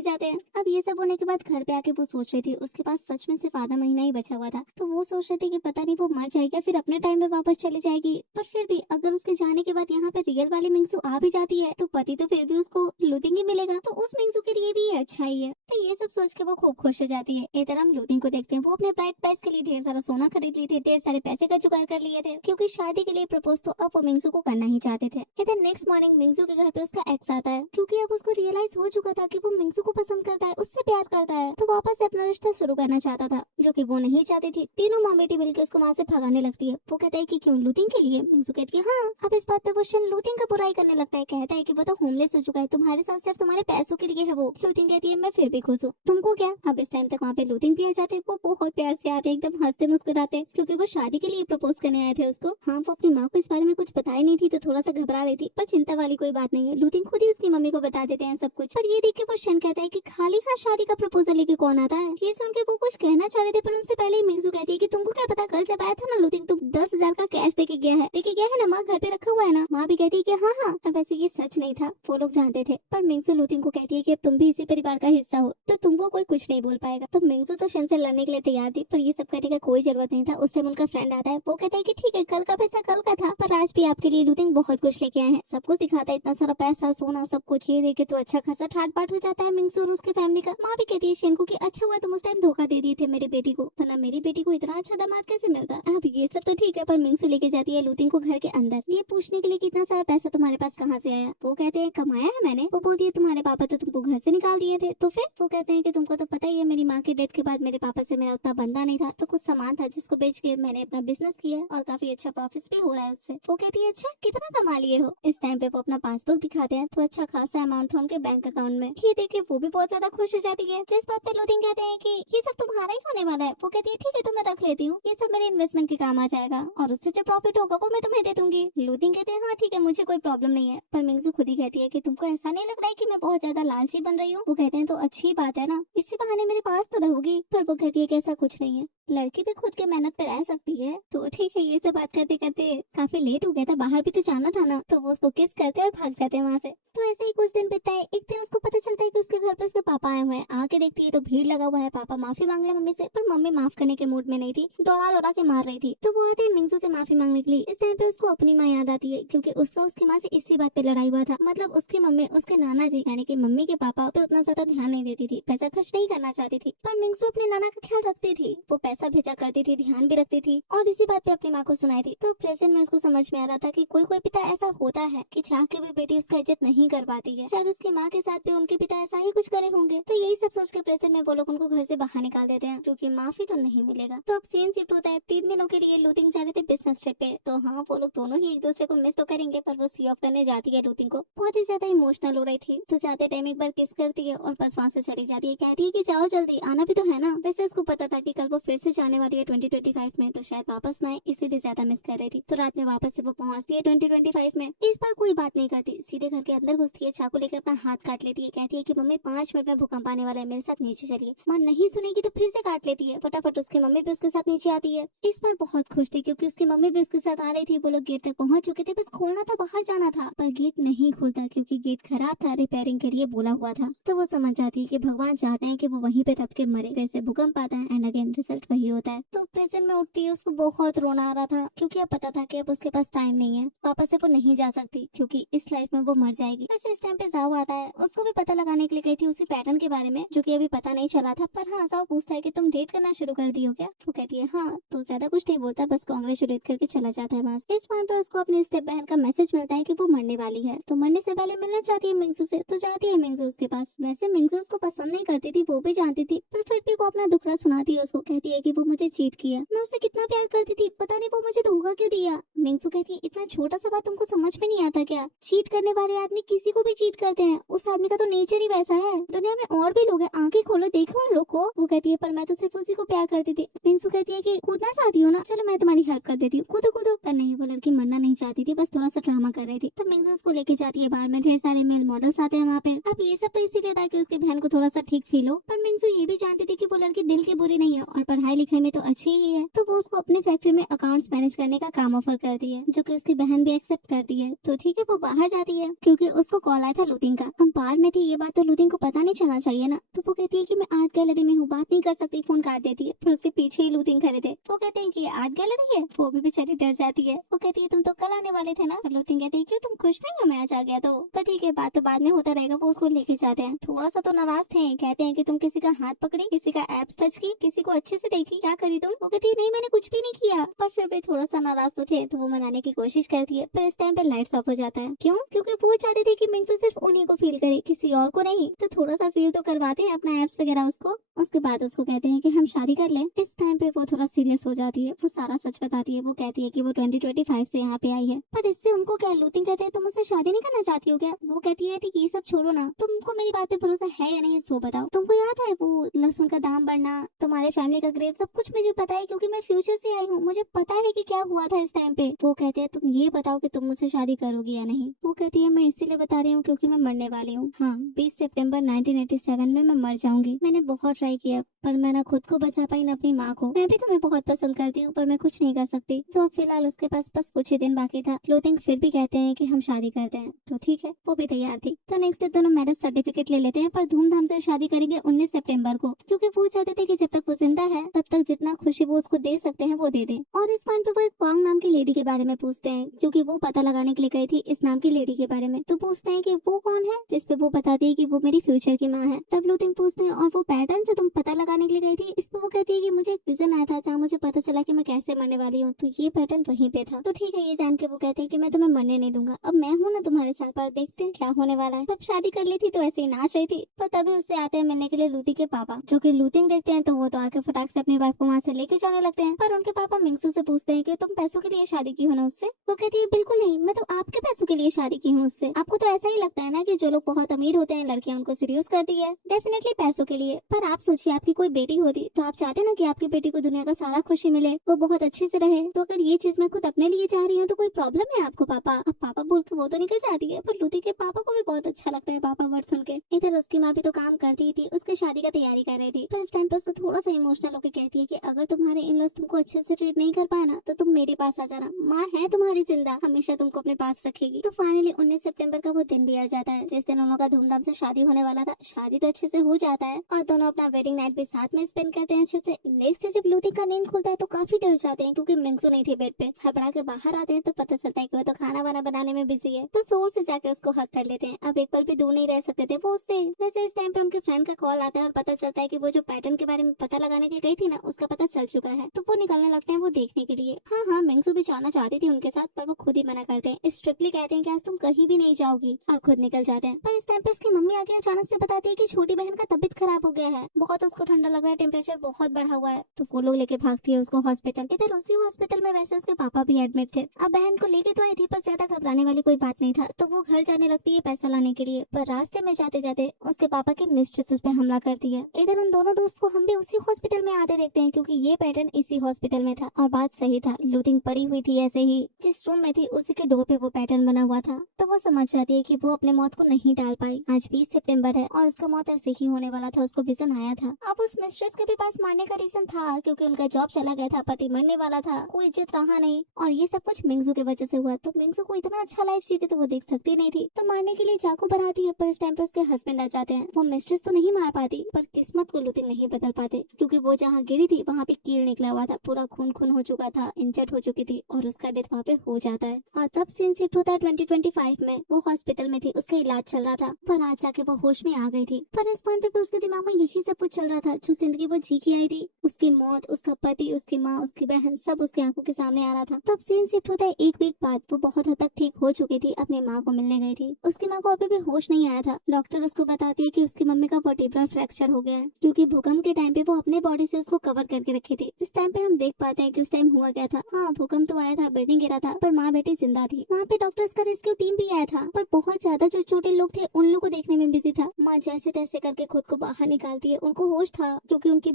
जाते हैं। अब ये सब होने के बाद घर पे आके वो सोच रही थी उसके पास सच में सिर्फ आधा महीना ही बचा हुआ था। तो वो सोच रही थी कि पता नहीं वो मर जाएगी फिर अपने टाइम में वापस चली जाएगी। पर फिर भी अगर उसके जाने के बाद यहाँ पे रियल वाली मिंगसू आ भी जाती है तो पति तो फिर भी उसको लूथिंग ही मिलेगा, तो उस मिंगसू के लिए भी ये अच्छा ही है। तो ये सब सोच के वो खूब खुश हो जाती है। इधर हम लूथिंग को देखते हैं। वो अपने ब्राइड प्राइस के लिए ढेर सारा सोना खरीद लिए थे, ढेर सारे पैसे का जुगाड़ कर लिए थे, क्योंकि शादी के लिए प्रपोज तो अब वो मिंगसू को करना ही चाहते थे। इधर नेक्स्ट मॉर्निंग मिंगसू के घर पे उसका एक्स आता है, क्योंकि अब उसको रियलाइज हो चुका था कि वो मिंगसू को पसंद करता है, उससे प्यार करता है, तो वापस से अपना रिश्ता शुरू करना चाहता था, जो कि वो नहीं चाहती थी। तीनों माँ बेटी मिलकर उसको वहाँ से भगाने लगती है। वो कहता है कि क्यों, लूथिंग के लिए? मिंगसू कहती है हाँ। अब इस बात पे वो शन लूथिंग का बुराई करने लगता है, कहता है कि वो तो होमलेस हो चुका है, तुम्हारे साथ सिर्फ तुम्हारे पैसों के लिए है वो। लूथिंग कहती है मैं फिर भी खुश हूँ, तुमको क्या? अब इस टाइम तक वहाँ पे लूथिंग भी आ जाते हैं। वो बहुत प्यार से आते हैं, एकदम हंसते मुस्कुराते, क्योंकि वो शादी के लिए प्रपोज करने आए थे उसको। हाँ, वो अपनी माँ को इस बारे में कुछ बताई नहीं थी तो थोड़ा सा घबरा रही थी, पर चिंता वाली कोई बात नहीं है, लूथिंग खुद ही उसकी मम्मी को बता देते हैं सब कुछ। और ये देख के वो शन कहता है कि खाली हाथ शादी का प्रपोजल लेके कौन आता है? ये सुन के वो कुछ कहना चाह रहे थे, पर उनसे पहले ही मिंगसू कहती है कि तुमको क्या पता, कल जब आया था ना लूथिंग, तुम 10,000 का कैश देके गया है ना, माँ घर पे रखा हुआ है ना? माँ भी कहती है कि हाँ हाँ। अब वैसे ये सच नहीं था, वो लोग जानते थे, पर मिंगसू लूथिंग को कहती है कि अब तुम भी इसी परिवार का हिस्सा हो तो तुमको कोई कुछ नहीं बोल पाएगा। तो मिंगसू तो शन से लड़ने के लिए तैयार थी, पर ये सब कहने का कोई जरूरत नहीं था। उस टाइम उनका फ्रेंड आता है, वो कहता है कि ठीक है, कल का पैसा कल का था, पर आज भी आपके लिए लूथिंग बहुत कुछ लेके आए हैं। सब कुछ दिखाता है, इतना सारा पैसा सोना सब कुछ। ये देखे तो अच्छा खासा ठाट बाट हो जाता है मिंगसू और उसके फैमिली का। माँ भी कहती है शन को कि अच्छा हुआ तुम उस टाइम धोखा दे दिए थे मेरी बेटी को, वरना मेरी बेटी को इतना अच्छा दामाद कैसे मिलता। अब ये सब तो ठीक है, पर मिंगसू लेके जाती है लूथिंग को घर के अंदर, ये पूछने के लिए कितना सारा पैसा तुम्हारे पास कहाँ से आया। वो कहते हैं कमाया है मैंने। वो बोलती है तुम्हारे पापा तो तुमको घर से निकाल दिए थे। तो फिर वो कहते हैं कि तुमको तो पता ही है मेरी माँ की डेथ के बाद मेरे पापा से मेरा उतना बंधा नहीं था, तो कुछ सामान था जिसको बेच के मैंने अपना बिजनेस किया और काफी अच्छा प्रॉफिट भी हो रहा है उससे। वो कहती है अच्छा कितना कमा लिए हो? इस टाइम पे वो अपना पासबुक दिखाते हैं तो अच्छा खासा अमाउंट था उनके बैंक अकाउंट में। ये देख के वो भी बहुत ज्यादा खुश हो जाती है। जिस बात पे लूथिंग कहते हैं कि ये सब तुम्हारा ही होने वाला है। वो कहती है ठीक है, तो मैं रख लेती हूँ, ये सब मेरे इन्वेस्टमेंट के काम आ जाएगा और उससे जो प्रॉफिट होगा वो मैं तुम्हें दे दूंगी। लूथिंग कहते हैं हाँ ठीक है, मुझे कोई प्रॉब्लम नहीं है। पर मिंगसू खुद ही कहती है कि तुमको ऐसा नहीं लग रहा है कि मैं बहुत ज्यादा लालची बन रही हूँ? वो कहते हैं तो अच्छी बात है ना, इसी बहाने मेरे पास तो रहोगी। पर वो कहती है कि ऐसा कुछ नहीं है, लड़की भी खुद के मेहनत पे रह सकती है। तो ठीक है, ये सब बात करते करते काफी लेट हो गया था, बाहर भी तो जाना था ना, तो वो उसको किस करते और भाग जाते हैं वहाँ से। तो ऐसे ही कुछ दिन बीतता है। एक दिन उसको पता चलता है कि उसके घर पे उसके पापा आए हुए हैं। आके देखती है तो भीड़ लगा हुआ है। पापा माफी मांग रहे मम्मी से, पर मम्मी माफ करने के मूड में नहीं थी, दौड़ा दौड़ा के मार रही थी। तो वो आते हैं मिंगसू से माफी मांगने के लिए। इस टाइम पे उसको अपनी माँ याद आती है, क्योंकि उसका उसकी माँ से इसी बात पे लड़ाई हुआ था। मतलब उसकी मम्मी उसके नाना जी यानी कि मम्मी के पापा पे उतना ज्यादा ध्यान नहीं देती थी, पैसा खर्च नहीं करना चाहती थी, पर मिंगसू अपने नाना का ख्याल रखती थी। वो पैसा भेजा करती थी, ध्यान भी रखती थी और इसी बात पे अपनी माँ को सुनाई थी। तो प्रेजेंट में उसको समझ में आ रहा था कि कोई कोई पिता ऐसा होता है कि चाह के भी बेटी उसका इज्जत नहीं कर पाती है। शायद उसकी माँ के साथ भी उनके पिता ऐसा ही कुछ करे होंगे। तो यही सब सोच के प्रेजेंट में वो लोग उनको घर से बाहर निकाल देते हैं, क्योंकि माफी तो नहीं मिलेगा। तो अब सीन शिफ्ट होता है। 3 दिनों के लिए लूथिंग जा रहे थे बिजनेस ट्रिप पे। तो हाँ, वो लोग दोनों ही एक दूसरे को मिस तो करेंगे, पर वो सी ऑफ करने जाती है लूथिंग को। बहुत ही ज्यादा इमोशनल हो रही थी, तो जाते टाइम एक बार किस करती है और बस वहाँ से चली जाती है। कहती है कि जाओ जल्दी, आना भी तो है ना। वैसे उसको पता था कि कल वो फिर से जाने वाली है 2025 में, तो शायद वापस ना आए इसीलिए ज्यादा मिस कर रही थी। तो रात में वापस से वो पहुंचती है 2025 में। इस बार कोई बात नहीं करती, सीधे घर के अंदर घुसती है, चाकू लेकर अपना हाथ काट लेती है। कहती है कि मम्मी 5 मिनट में भूकंप आने वाला है, मेरे साथ नीचे चलिए। माँ नहीं सुनेगी तो फिर से काट लेती है। फटाफट उसकी मम्मी भी उसके साथ नीचे आती है। इस बार बहुत खुश थी क्योंकि उसकी मम्मी भी उसके साथ आ रही थी। वो लोग गेट तक पहुंच चुके थे, बस खोलना था, बाहर जाना था, पर गेट नहीं खुलता क्योंकि गेट खराब था, रिपेयरिंग के लिए बोला हुआ था। तो वो समझ जाती है कि भगवान चाहते हैं कि वो वहीं पे दब के मरे। फिर से भूकंप आता है एंड अगेन रिजल्ट वही होता है। तो प्रेजेंट में उठती है, उसको बहुत रोना आ रहा था क्योंकि अब पता था कि अब उसके पास टाइम नहीं है, वापस से वो नहीं जा सकती क्योंकि इस लाइफ में वो मर जाएगी। वैसे इस टाइम पे जाओ आता है, उसको भी पता लगाने के लिए गई थी उसी पैटर्न के बारे में जो कि अभी पता नहीं चला था। पर हाँ, जाओ पूछता है कि तुम डेट करना शुरू कर दी हो क्या? वो कहती है हाँ। तो ज्यादा कुछ नहीं बोलता, बस कांग्रेचुलेट करके चला जाता है वहाँ से। इस पॉइंट पे उसको अपनी स्टेप बहन का मैसेज मिलता है कि वो मरने वाली है, तो मरने से पहले मिलना चाहती है मिंगसू से। तो जाती है मिंगसू उसके पास। वैसे मिंगसू उसको पसंद नहीं करती थी, वो भी जानती थी, पर फिर भी वो अपना दुखड़ा सुनाती है उसको। कहती है कि वो मुझे चीट किया, मैं उससे कितना प्यार करती थी, पता नहीं वो मुझे धोखा क्यों दिया। मिंगसू कहती है इतना छोटा सा बात तुमको समझ में नहीं आता क्या? चीट करने वाले आदमी किसी को भी चीट करते हैं, उस आदमी का तो नेचर ही वैसा है। दुनिया में और भी लोग हैं, आंखें खोलो देखो उन लोग को। वो कहती है पर मैं तो सिर्फ उसी को प्यार करती थी। मिंगसू कहती है कि कूदना चाहती हो ना, चलो मैं तुम्हारी हेल्प कर देती हूँ, कूदो कूदो। पर नहीं, वो लड़की मरना नहीं चाहती थी, बस थोड़ा सा ड्रामा कर रही थी। तो मिंगसू उसको लेके जाती है बाहर में, ढेर सारे मेल मॉडल्स आते हैं वहाँ पे। अब ये सब तो इसीलिए था कि उसकी बहन को थोड़ा सा ठीक फील हो, पर मिंगसू ये भी जानती थी कि वो लड़की दिल की बुरी नहीं है और पढ़ाई लिखाई में तो अच्छी ही है। तो वो उसको अपने फैक्ट्री में अकाउंट्स मैनेज करने का काम ऑफर करती है, जो कि उसकी बहन भी एक्सेप्ट करती है। तो ठीक है, वो बाहर जाती है क्योंकि उसको कॉल आया था लूथिंग का। हम बाहर में थी, ये बात तो लूथिंग को पता नहीं चलना चाहिए ना। तो वो कहती है कि मैं आर्ट गैलरी में हूँ, बात नहीं कर सकती, फोन काट देती है। फिर उसके पीछे ही लूथिंग खड़े थे। वो कहते हैं कि ये आर्ट गैलरी है। वो भी बेचारी डर जाती है। वो कहती है तुम तो कल आने वाले थे ना। फिर लूथिंग कहती है क्यों, तुम खुश नहीं हो मैं आज आ गया तो? पर ठीक है, बात तो बाद में होता रहेगा। वो उसको लेके जाते हैं, थोड़ा सा तो नाराज थे। कहते हैं कि तुम किसी का हाथ पकड़ी, किसी का एब्स टच की, किसी को अच्छे से देखी, क्या करी तुम? वो कहती है नहीं मैंने कुछ भी नहीं किया। पर फिर भी थोड़ा सा नाराज तो थे, तो वो मनाने की कोशिश करती है। पर इस टाइम पे लाइट्स ऑफ हो जाता है। क्यों? क्योंकि वो चाहती थी कि मिंगसू सिर्फ उन्हीं को फील करे, किसी और को नहीं। तो थोड़ा सा फील तो करवाते हैं अपना एब्स वगैरह उसको। उसके बाद उसको कहते हैं कि हम शादी कर लें। इस टाइम पे वो थोड़ा सीरियस हो जाती है, वो सारा सच बताती है। वो कहती है कि वो 2025 से यहाँ पे आई है। पर इससे उनको क्या? लूथिंग कहते हैं तुम मुझसे शादी नहीं करना चाहती हो क्या? वो कहती है कि ये सब छोड़ो ना, तुमको मेरी बात पे भरोसा है या नहीं सो बताओ। तुमको याद है वो लहसुन का दाम बढ़ना, तुम्हारे फैमिली का ग्रेव, सब कुछ मुझे पता है क्योंकि मैं फ्यूचर से आई हूँ, मुझे पता है कि क्या हुआ था इस टाइम पे। वो कहते हैं तुम ये बताओ कि तुम मुझसे शादी करोगी या नहीं। वो कहती है मैं इसीलिए बता रही हूँ क्योंकि मैं मरने वाली हूँ। हाँ, 20 सितंबर 1987 में मैं मर जाऊंगी। मैंने बहुत ट्राई किया पर मैं ना खुद को बचा पाई न अपनी माँ को। मैं भी तुम्हें बहुत पसंद करती हूँ पर मैं कुछ नहीं कर सकती। तो अब फिलहाल उसके पास बस कुछ ही दिन बाकी था। क्लोथिंग फिर भी कहते हैं कि हम शादी करते हैं, तो ठीक है, वो भी तैयार थी। तो नेक्स्ट डे दोनों मैरिज सर्टिफिकेट ले लेते हैं, पर धूमधाम से शादी करेंगे 19 सितंबर को, क्योंकि वो चाहते थे कि जब तक वो जिंदा है तब तक जितना खुशी वो उसको दे सकते हैं वो दे दें। और इस पॉइंट पे वो एक वांग नाम की लेडी के बारे में पूछते हैं, क्योंकि वो पता लगाने के लिए गई थी इस नाम की लेडी के बारे में। तो पूछते हैं कि वो कौन है, जिसपे वो बताती है कि वो मेरी फ्यूचर की माँ है। तब लूथिंग पूछते हैं और वो पैटर्न जो तुम पता लगाने के लिए गई थी, इस पे वो कहती है कि मुझे एक विजन आया था जहाँ मुझे पता चला कि मैं कैसे मरने वाली हूँ, तो ये पैटर्न वहीं पे था। तो ठीक है, ये जान के वो कहते हैं कि मैं तुम्हें मरने नहीं दूंगा, अब मैं हूँ ना तुम्हारे साथ, पर देखते हैं क्या होने वाला है। तब शादी कर ली थी तो ऐसे ही नाच रही थी, पर तभी उससे आते हैं मिलने के लिए लूथी के पापा, जो कि लूथिंग देखते हैं तो वो तो आके फटाक से अपनी वाइफ को वहाँ से लेके जाने लगते हैं। पर उनके पापा मिंगसू से पूछते हैं कि तुम पैसों के लिए शादी की हो ना उससे? वो कहती है बिल्कुल नहीं, मैं तो आपके पैसों के लिए शादी की हूँ उससे। आपको तो ऐसा ही लगता है ना कि जो लोग बहुत अमीर होते हैं लड़कियां उनको सीड्यूस करती है, डेफिनेटली पैसों के लिए। पर आप सोचिए आपकी कोई बेटी होती तो आप चाहते ना कि आपकी बेटी को दुनिया का सारा खुशी मिले, वो बहुत अच्छे से रहे। तो अगर ये चीज मैं खुद अपने लिए चाह रही हूँ तो कोई प्रॉब्लम है आपको पापा? अब पापा बोल के वो तो निकल जाती है, पर लूथी के पापा को भी बहुत अच्छा लगता है पापा वर्ड सुन के। इधर उसकी माँ भी तो काम करती थी, उसकी शादी का तैयारी कर रही थी। पर इस टाइम पे उसको थोड़ा सा इमोशनल होकर कहती है कि अगर तुम्हारे इन लॉज तुमको अच्छे से ट्रीट नहीं कर पाए ना तो तुम मेरे पास आ जाना, माँ है तुम्हारी जिंदा, हमेशा तुमको अपने पास रखेगी। तो फाइनली 19 सितंबर का वो दिन भी आ जाता है जिस दिन उन लोगों का धूमधाम से शादी होने वाला था। शादी तो अच्छे से हो जाता है और दोनों अपना वेडिंग नाइट भी साथ में स्पेंड करते हैं अच्छे से। नेक्स्ट डे जब लूथी का नींद खुलता है तो काफी डर जाते हैं क्योंकि मिंगसू नहीं थी बेड पे। हड़बड़ा के बाहर आते हैं तो पता चलता है कि वो तो खाना वाना बनाने में बिजी है, तो जोर से जाके उसको हक कर लेते हैं। अब एक पल भी दूर नहीं रह सकते थे वो उससे। वैसे इस टाइम पे उनके फ्रेंड का कॉल आता है और पता चलता है कि वो जो पैटर्न के बारे में पता लगाने के लिए गई थी ना, उसका पता चल चुका है। तो वो निकलने लगते हैं वो देखने के लिए। हाँ, मिंगसू भी जाना चाहती थी उनके साथ, पर वो खुद ही मना करते हैं, स्ट्रिक्टली कहते हैं कि आज तुम कहीं भी नहीं जाओगी, और खुद निकल जाते हैं। पर इस टाइम पे उसकी मम्मी आके अचानक से बताती है कि छोटी बहन का तबीयत खराब हो गया है, बहुत उसको ठंडा लग रहा है, टेम्परेचर बहुत बढ़ा हुआ है। तो वो लोग लेके भागती है उसको हॉस्पिटल। इधर उसी हॉस्पिटल में वैसे उसके पापा भी एडमिट थे। अब बहन को लेके तो आई थी पर ज्यादा घबराने वाली कोई बात नहीं था, तो वो घर जाने लगती है पैसा लाने के लिए। पर रास्ते में जाते जाते उसके पापा की मिस्ट्रेस उस पे हमला करती है। इधर उन दोनों दोस्त को हम भी उसी हॉस्पिटल में आते देखते हैं क्योंकि ये पैटर्न इसी हॉस्पिटल में था और बात सही था, लूथिंग पड़ी हुई थी ऐसे ही जिस रूम में थी उसी के डोर पे वो पैटर्न बना हुआ था। तो वो समझ जाती है कि वो अपने मौत को नहीं टाल पाई। आज 20 सितंबर है और उसका मौत ऐसे ही होने वाला था, उसको विजन आया था। अब उस मिस्ट्रेस के भी पास मारने का रीजन था क्योंकि उनका जॉब चला गया था, पति मरने वाला था, कोई इज्जत रहा नहीं और ये सब कुछ मिंगजू की वजह से हुआ। तो मिंगजू को इतना अच्छा लाइफ जीती तो वो देख सकती नहीं थी, तो मारने के लिए चाकू बढ़ाती है। पर इस टाइम पे उसके हस्बैंड आ जाते हैं। वो मिस्ट्रेस तो नहीं मार पाती पर किस्मत को लूथिंग नहीं बदल पाते क्योंकि वो जहाँ गिरी थी वहाँ पे कील निकला हुआ था, पूरा खून खून हो चुका था, इंजर्ड हो चुकी थी और उसका डेथ वहाँ पे हो जाता है। और तब सीन शिफ्ट होता है 2025 में। वो हॉस्पिटल में थी, उसका इलाज चल रहा था पर आज जाके वो होश में आ गई थी। पर इस पॉइंट पे उसके दिमाग में यही सब कुछ चल रहा था जो जिंदगी वो जी के आई थी। उसकी मौत, उसका पति, उसकी माँ, उसकी बहन, सब उसकी आंखों के सामने आ रहा था। तो अब सीन शिफ्ट होता है 1 वीक बाद। वो बहुत हद तक ठीक हो चुकी थी, अपनी माँ को मिलने गई थी। उसकी माँ को अभी भी होश नहीं आया था। डॉक्टर उसको बताती है कि उसकी मम्मी का वर्टिब्रल फ्रैक्चर हो गया है क्योंकि भूकंप के टाइम पे वो अपने बॉडी से उसको कवर करके रखी थी। इस टाइम पे हम देख पाते हैं कि उस टाइम हुआ क्या था। हाँ, भूकंप तो आया था, बिल्डिंग गिरा था पर माँ बेटी जिंदा थी। वहाँ पे डॉक्टर्स का रेस्क्यू टीम भी आया था पर बहुत ज्यादा जो छोटे लोग थे उन लोगों को देखने में बिजी था। माँ जैसे तैसे करके खुद को बाहर निकालती है। उनको होश था क्योंकि उनकी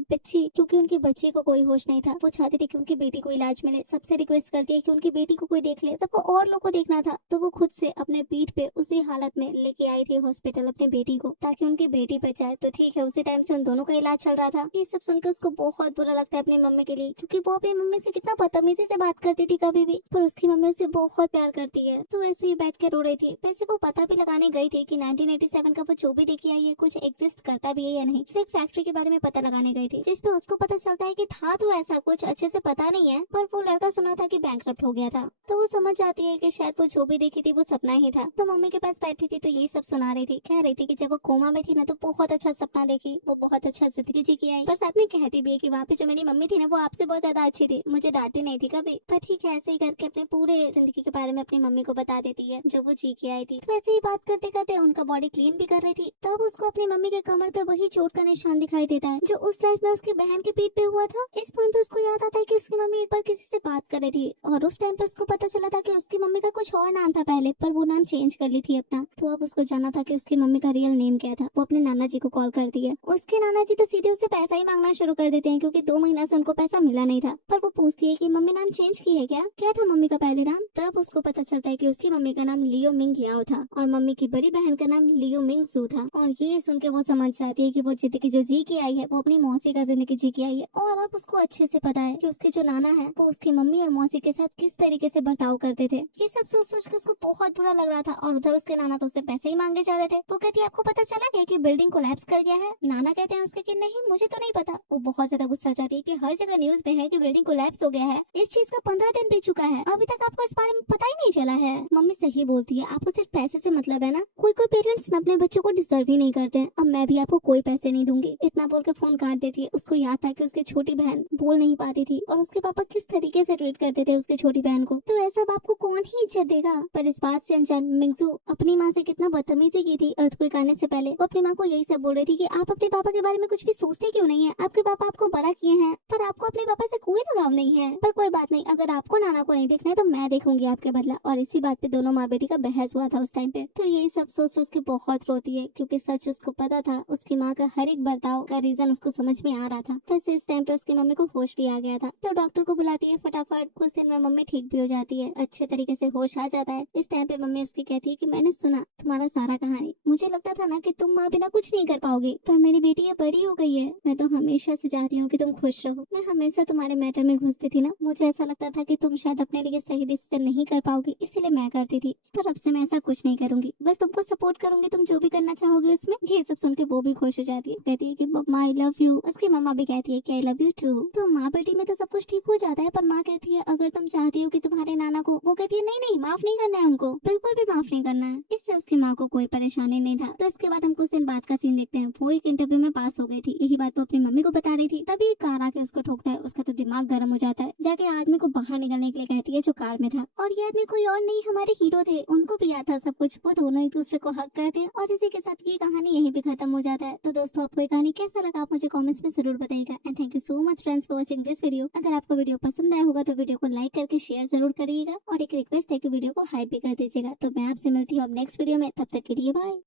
बच्ची को कोई होश नहीं था। वो चाहती थी कि उनकी बेटी को इलाज मिले, सबसे रिक्वेस्ट करती है कि उनकी बेटी को कोई देख ले, सबको और लोग को देखना था। तो वो खुद से अपने पीठ पे उसी हालत में लेके आई थी हॉस्पिटल अपने बेटी को ताकि उनकी बेटी बच जाए। तो ठीक है, उसी टाइम से उन दोनों का इलाज चल रहा था। ये सब सुन के उसको बहुत बुरा लगता है अपनी मम्मी के लिए क्योंकि वो अपनी मम्मी से कितना बदतमीजी से बात करती थी कभी भी, पर उसकी मम्मी उसे बहुत प्यार करती है। तो ऐसे ही बैठ के रो रही थी। वैसे वो पता भी लगाने गई थी कि 1987 का वो जो भी देखी आई है कुछ एग्जिस्ट करता भी है या नहीं। तो एक फैक्ट्री के बारे में पता लगाने गई थी जिसपे उसको पता चलता है कि था तो ऐसा कुछ अच्छे से पता नहीं है पर वो लड़का सुना था कि बैंकरप्ट हो गया था। तो वो समझ जाती है कि शायद वो जो भी देखी थी वो सपना ही था। तो मम्मी के पास बैठी थी तो ये सब सुना रही थी, कह रही थी कि जब वो कोमा में थी ना तो बहुत अच्छा सपना देखी, वो बहुत अच्छा जिंदगी जी की आई। पर साथ में कहती भी है कि वहाँ पे जो मेरी मम्मी थी ना वो आपसे बहुत ज्यादा अच्छी थी, मुझे डांटती नहीं थी कभी। पर ठीक है, ऐसे ही करके अपने पूरे जिंदगी के बारे में अपनी मम्मी को बता देती है जो वो जी के आई थी। तो ऐसे ही बात करते करते उनका बॉडी क्लीन भी कर रही थी तब उसको अपनी मम्मी के कमर पे वही चोट का निशान दिखाई देता है जो उस लाइफ में उसकी बहन के पीठ पे हुआ था। इस पॉइंट पे उसको याद आता है कि उसकी मम्मी एक बार किसी से बात कर रही थी और उस टाइम पे उसको पता चला था कि उसकी मम्मी का कुछ और नाम था पहले पर वो नाम चेंज कर ली थी अपना। तो अब उसको जाना था कि उसकी मम्मी का रियल नेम क्या था। वो अपने नाना जी को कॉल करती है। उसके नाना जी तो सीधे उससे पैसा ही मांगना शुरू कर देते हैं क्योंकि 2 महीना से उनको पैसा मिला नहीं था। पर वो पूछती है कि मम्मी नाम चेंज की है क्या, क्या था मम्मी का पहले नाम। तब उसको पता चलता है कि उसकी मम्मी का नाम लियो मिंग याओ था और मम्मी की बड़ी बहन का नाम लियो मिंग सू था। और ये सुन के वो समझ जाती है कि वो जिंदगी जो जी के आई है वो अपनी मौसी का जिंदगी जी के आई है। और अब उसको अच्छे से पता है कि उसके जो नाना है वो उसकी मम्मी और मौसी के साथ किस तरीके से बर्ताव करते थे। ये सब सोच सोच के उसको बहुत बुरा लग रहा था और उधर उसके नाना तो उससे पैसे ही मांगे जा रहे थे। वो कहती है आपको पता चला क्या कि बिल्डिंग कोलैप्स कर गया है। नाना कहते हैं उसके कि नहीं मुझे तो नहीं पता। वो बहुत ज्यादा गुस्सा जाती है कि हर जगह न्यूज में है कि बिल्डिंग कोलैप्स हो गया है, इस चीज का 15 दिन बीत चुका है, अभी तक आपको इस बारे में पता ही नहीं चला है। मम्मी सही बोलती है, आपको सिर्फ पैसे से मतलब है ना। कोई कोई पेरेंट्स अपने बच्चों को डिजर्व ही नहीं करते हैं। अब मैं भी आपको कोई पैसे नहीं दूंगी, इतना बोल के फोन काट देती है। उसको याद था कि उसकी छोटी बहन बोल नहीं पाती थी और उसके पापा किस तरीके से ट्रीट करते थे उसकी छोटी बहन को। तो ऐसा बाप को कौन ही इज्जत देगा। पर इस बात से अनजान मिंगजू अपनी माँ से कितना बदतमीजी की थी अर्थक्वेक आने से पहले। वो अपनी माँ को यही सब बोल रही थी कि आप अपने पापा के बारे में कुछ भी सोचते क्यों नहीं है, आपके पापा आपको बड़ा किए हैं पर आपको अपने पापा से कोई लगाव नहीं है। पर कोई बात नहीं, अगर आपको नाना को नहीं देखना है तो मैं देखूंगी आपके बदला। और इसी बात पे दोनों माँ बेटी का बहस हुआ था उस टाइम पे। तो यही सब सोच सोच के बहुत रोती है क्योंकि सच उसको पता था, उसकी माँ का हर एक बर्ताव का रीजन उसको समझ में आ रहा था। वैसे इस टाइम पे उसकी मम्मी को होश भी आ गया था तो डॉक्टर को बुलाती है फटाफट। कुछ दिन में मम्मी ठीक भी हो जाती है, अच्छे तरीके से होश आ जाता है। इस टाइम पे मम्मी उसकी कहती है कि मैंने सुना तुम्हारा सारा कहानी, मुझे लगता था ना कि तुम माँ बिना कुछ नहीं कर पाओगी पर मेरी बेटी अब बड़ी हो गई है। मैं तो हमेशा से चाहती हूँ कि तुम खुश रहो। मैं हमेशा तुम्हारे मैटर में घुसती थी ना, मुझे ऐसा लगता था कि तुम शायद अपने लिए सही डिसीजन नहीं कर पाओगी इसीलिए मैं करती थी। पर अब से मैं ऐसा कुछ नहीं करूंगी, बस तुमको सपोर्ट करूंगी, तुम जो भी करना चाहोगे उसमें। ये सब सुन के वो भी खुश हो जाती है, कहती है कि मम्मा आई लव यू। उसकी मम्मा भी कहती है कि आई लव यू टू। तो माँ बेटी में तो सब कुछ ठीक हो जाता है पर माँ कहती है अगर तुम चाहती हो कि तुम्हारे नाना को, वो कहती है नहीं नहीं माफ नहीं करना है उनको, बिल्कुल भी माफ नहीं करना है। इससे उसकी माँ को कोई परेशानी नहीं था। तो इसके बाद हम कुछ दिन बाद का सीन देखते हैं। वो एक इंटरव्यू में पास हो गई थी, यही बात वो अपनी मम्मी को बता रही थी। तभी एक कार आके उसको ठोकता है, उसका तो दिमाग गर्म हो जाता है। जाके आदमी को बाहर निकलने के लिए कहती है जो कार में था। और ये आदमी कोई और नहीं हमारे हीरो थे, उनको भी याद था सब कुछ। वो दोनों एक दूसरे को हक करते हैं और इसी के साथ ये कहानी यहीं पे खत्म हो जाता है। तो दोस्तों आपको ये कहानी कैसा लगा आप मुझे कमेंट्स में जरूर बताइएगा। And thank you so much friends for watching this video. अगर आपको वीडियो पसंद आया होगा तो वीडियो को लाइक करके शेयर जरूर करिएगा और एक रिक्वेस्ट है कि वीडियो को हाइप भी कर दीजिएगा। तो मैं आपसे मिलती हूँ अब नेक्स्ट वीडियो में, तब तक के लिए बाय।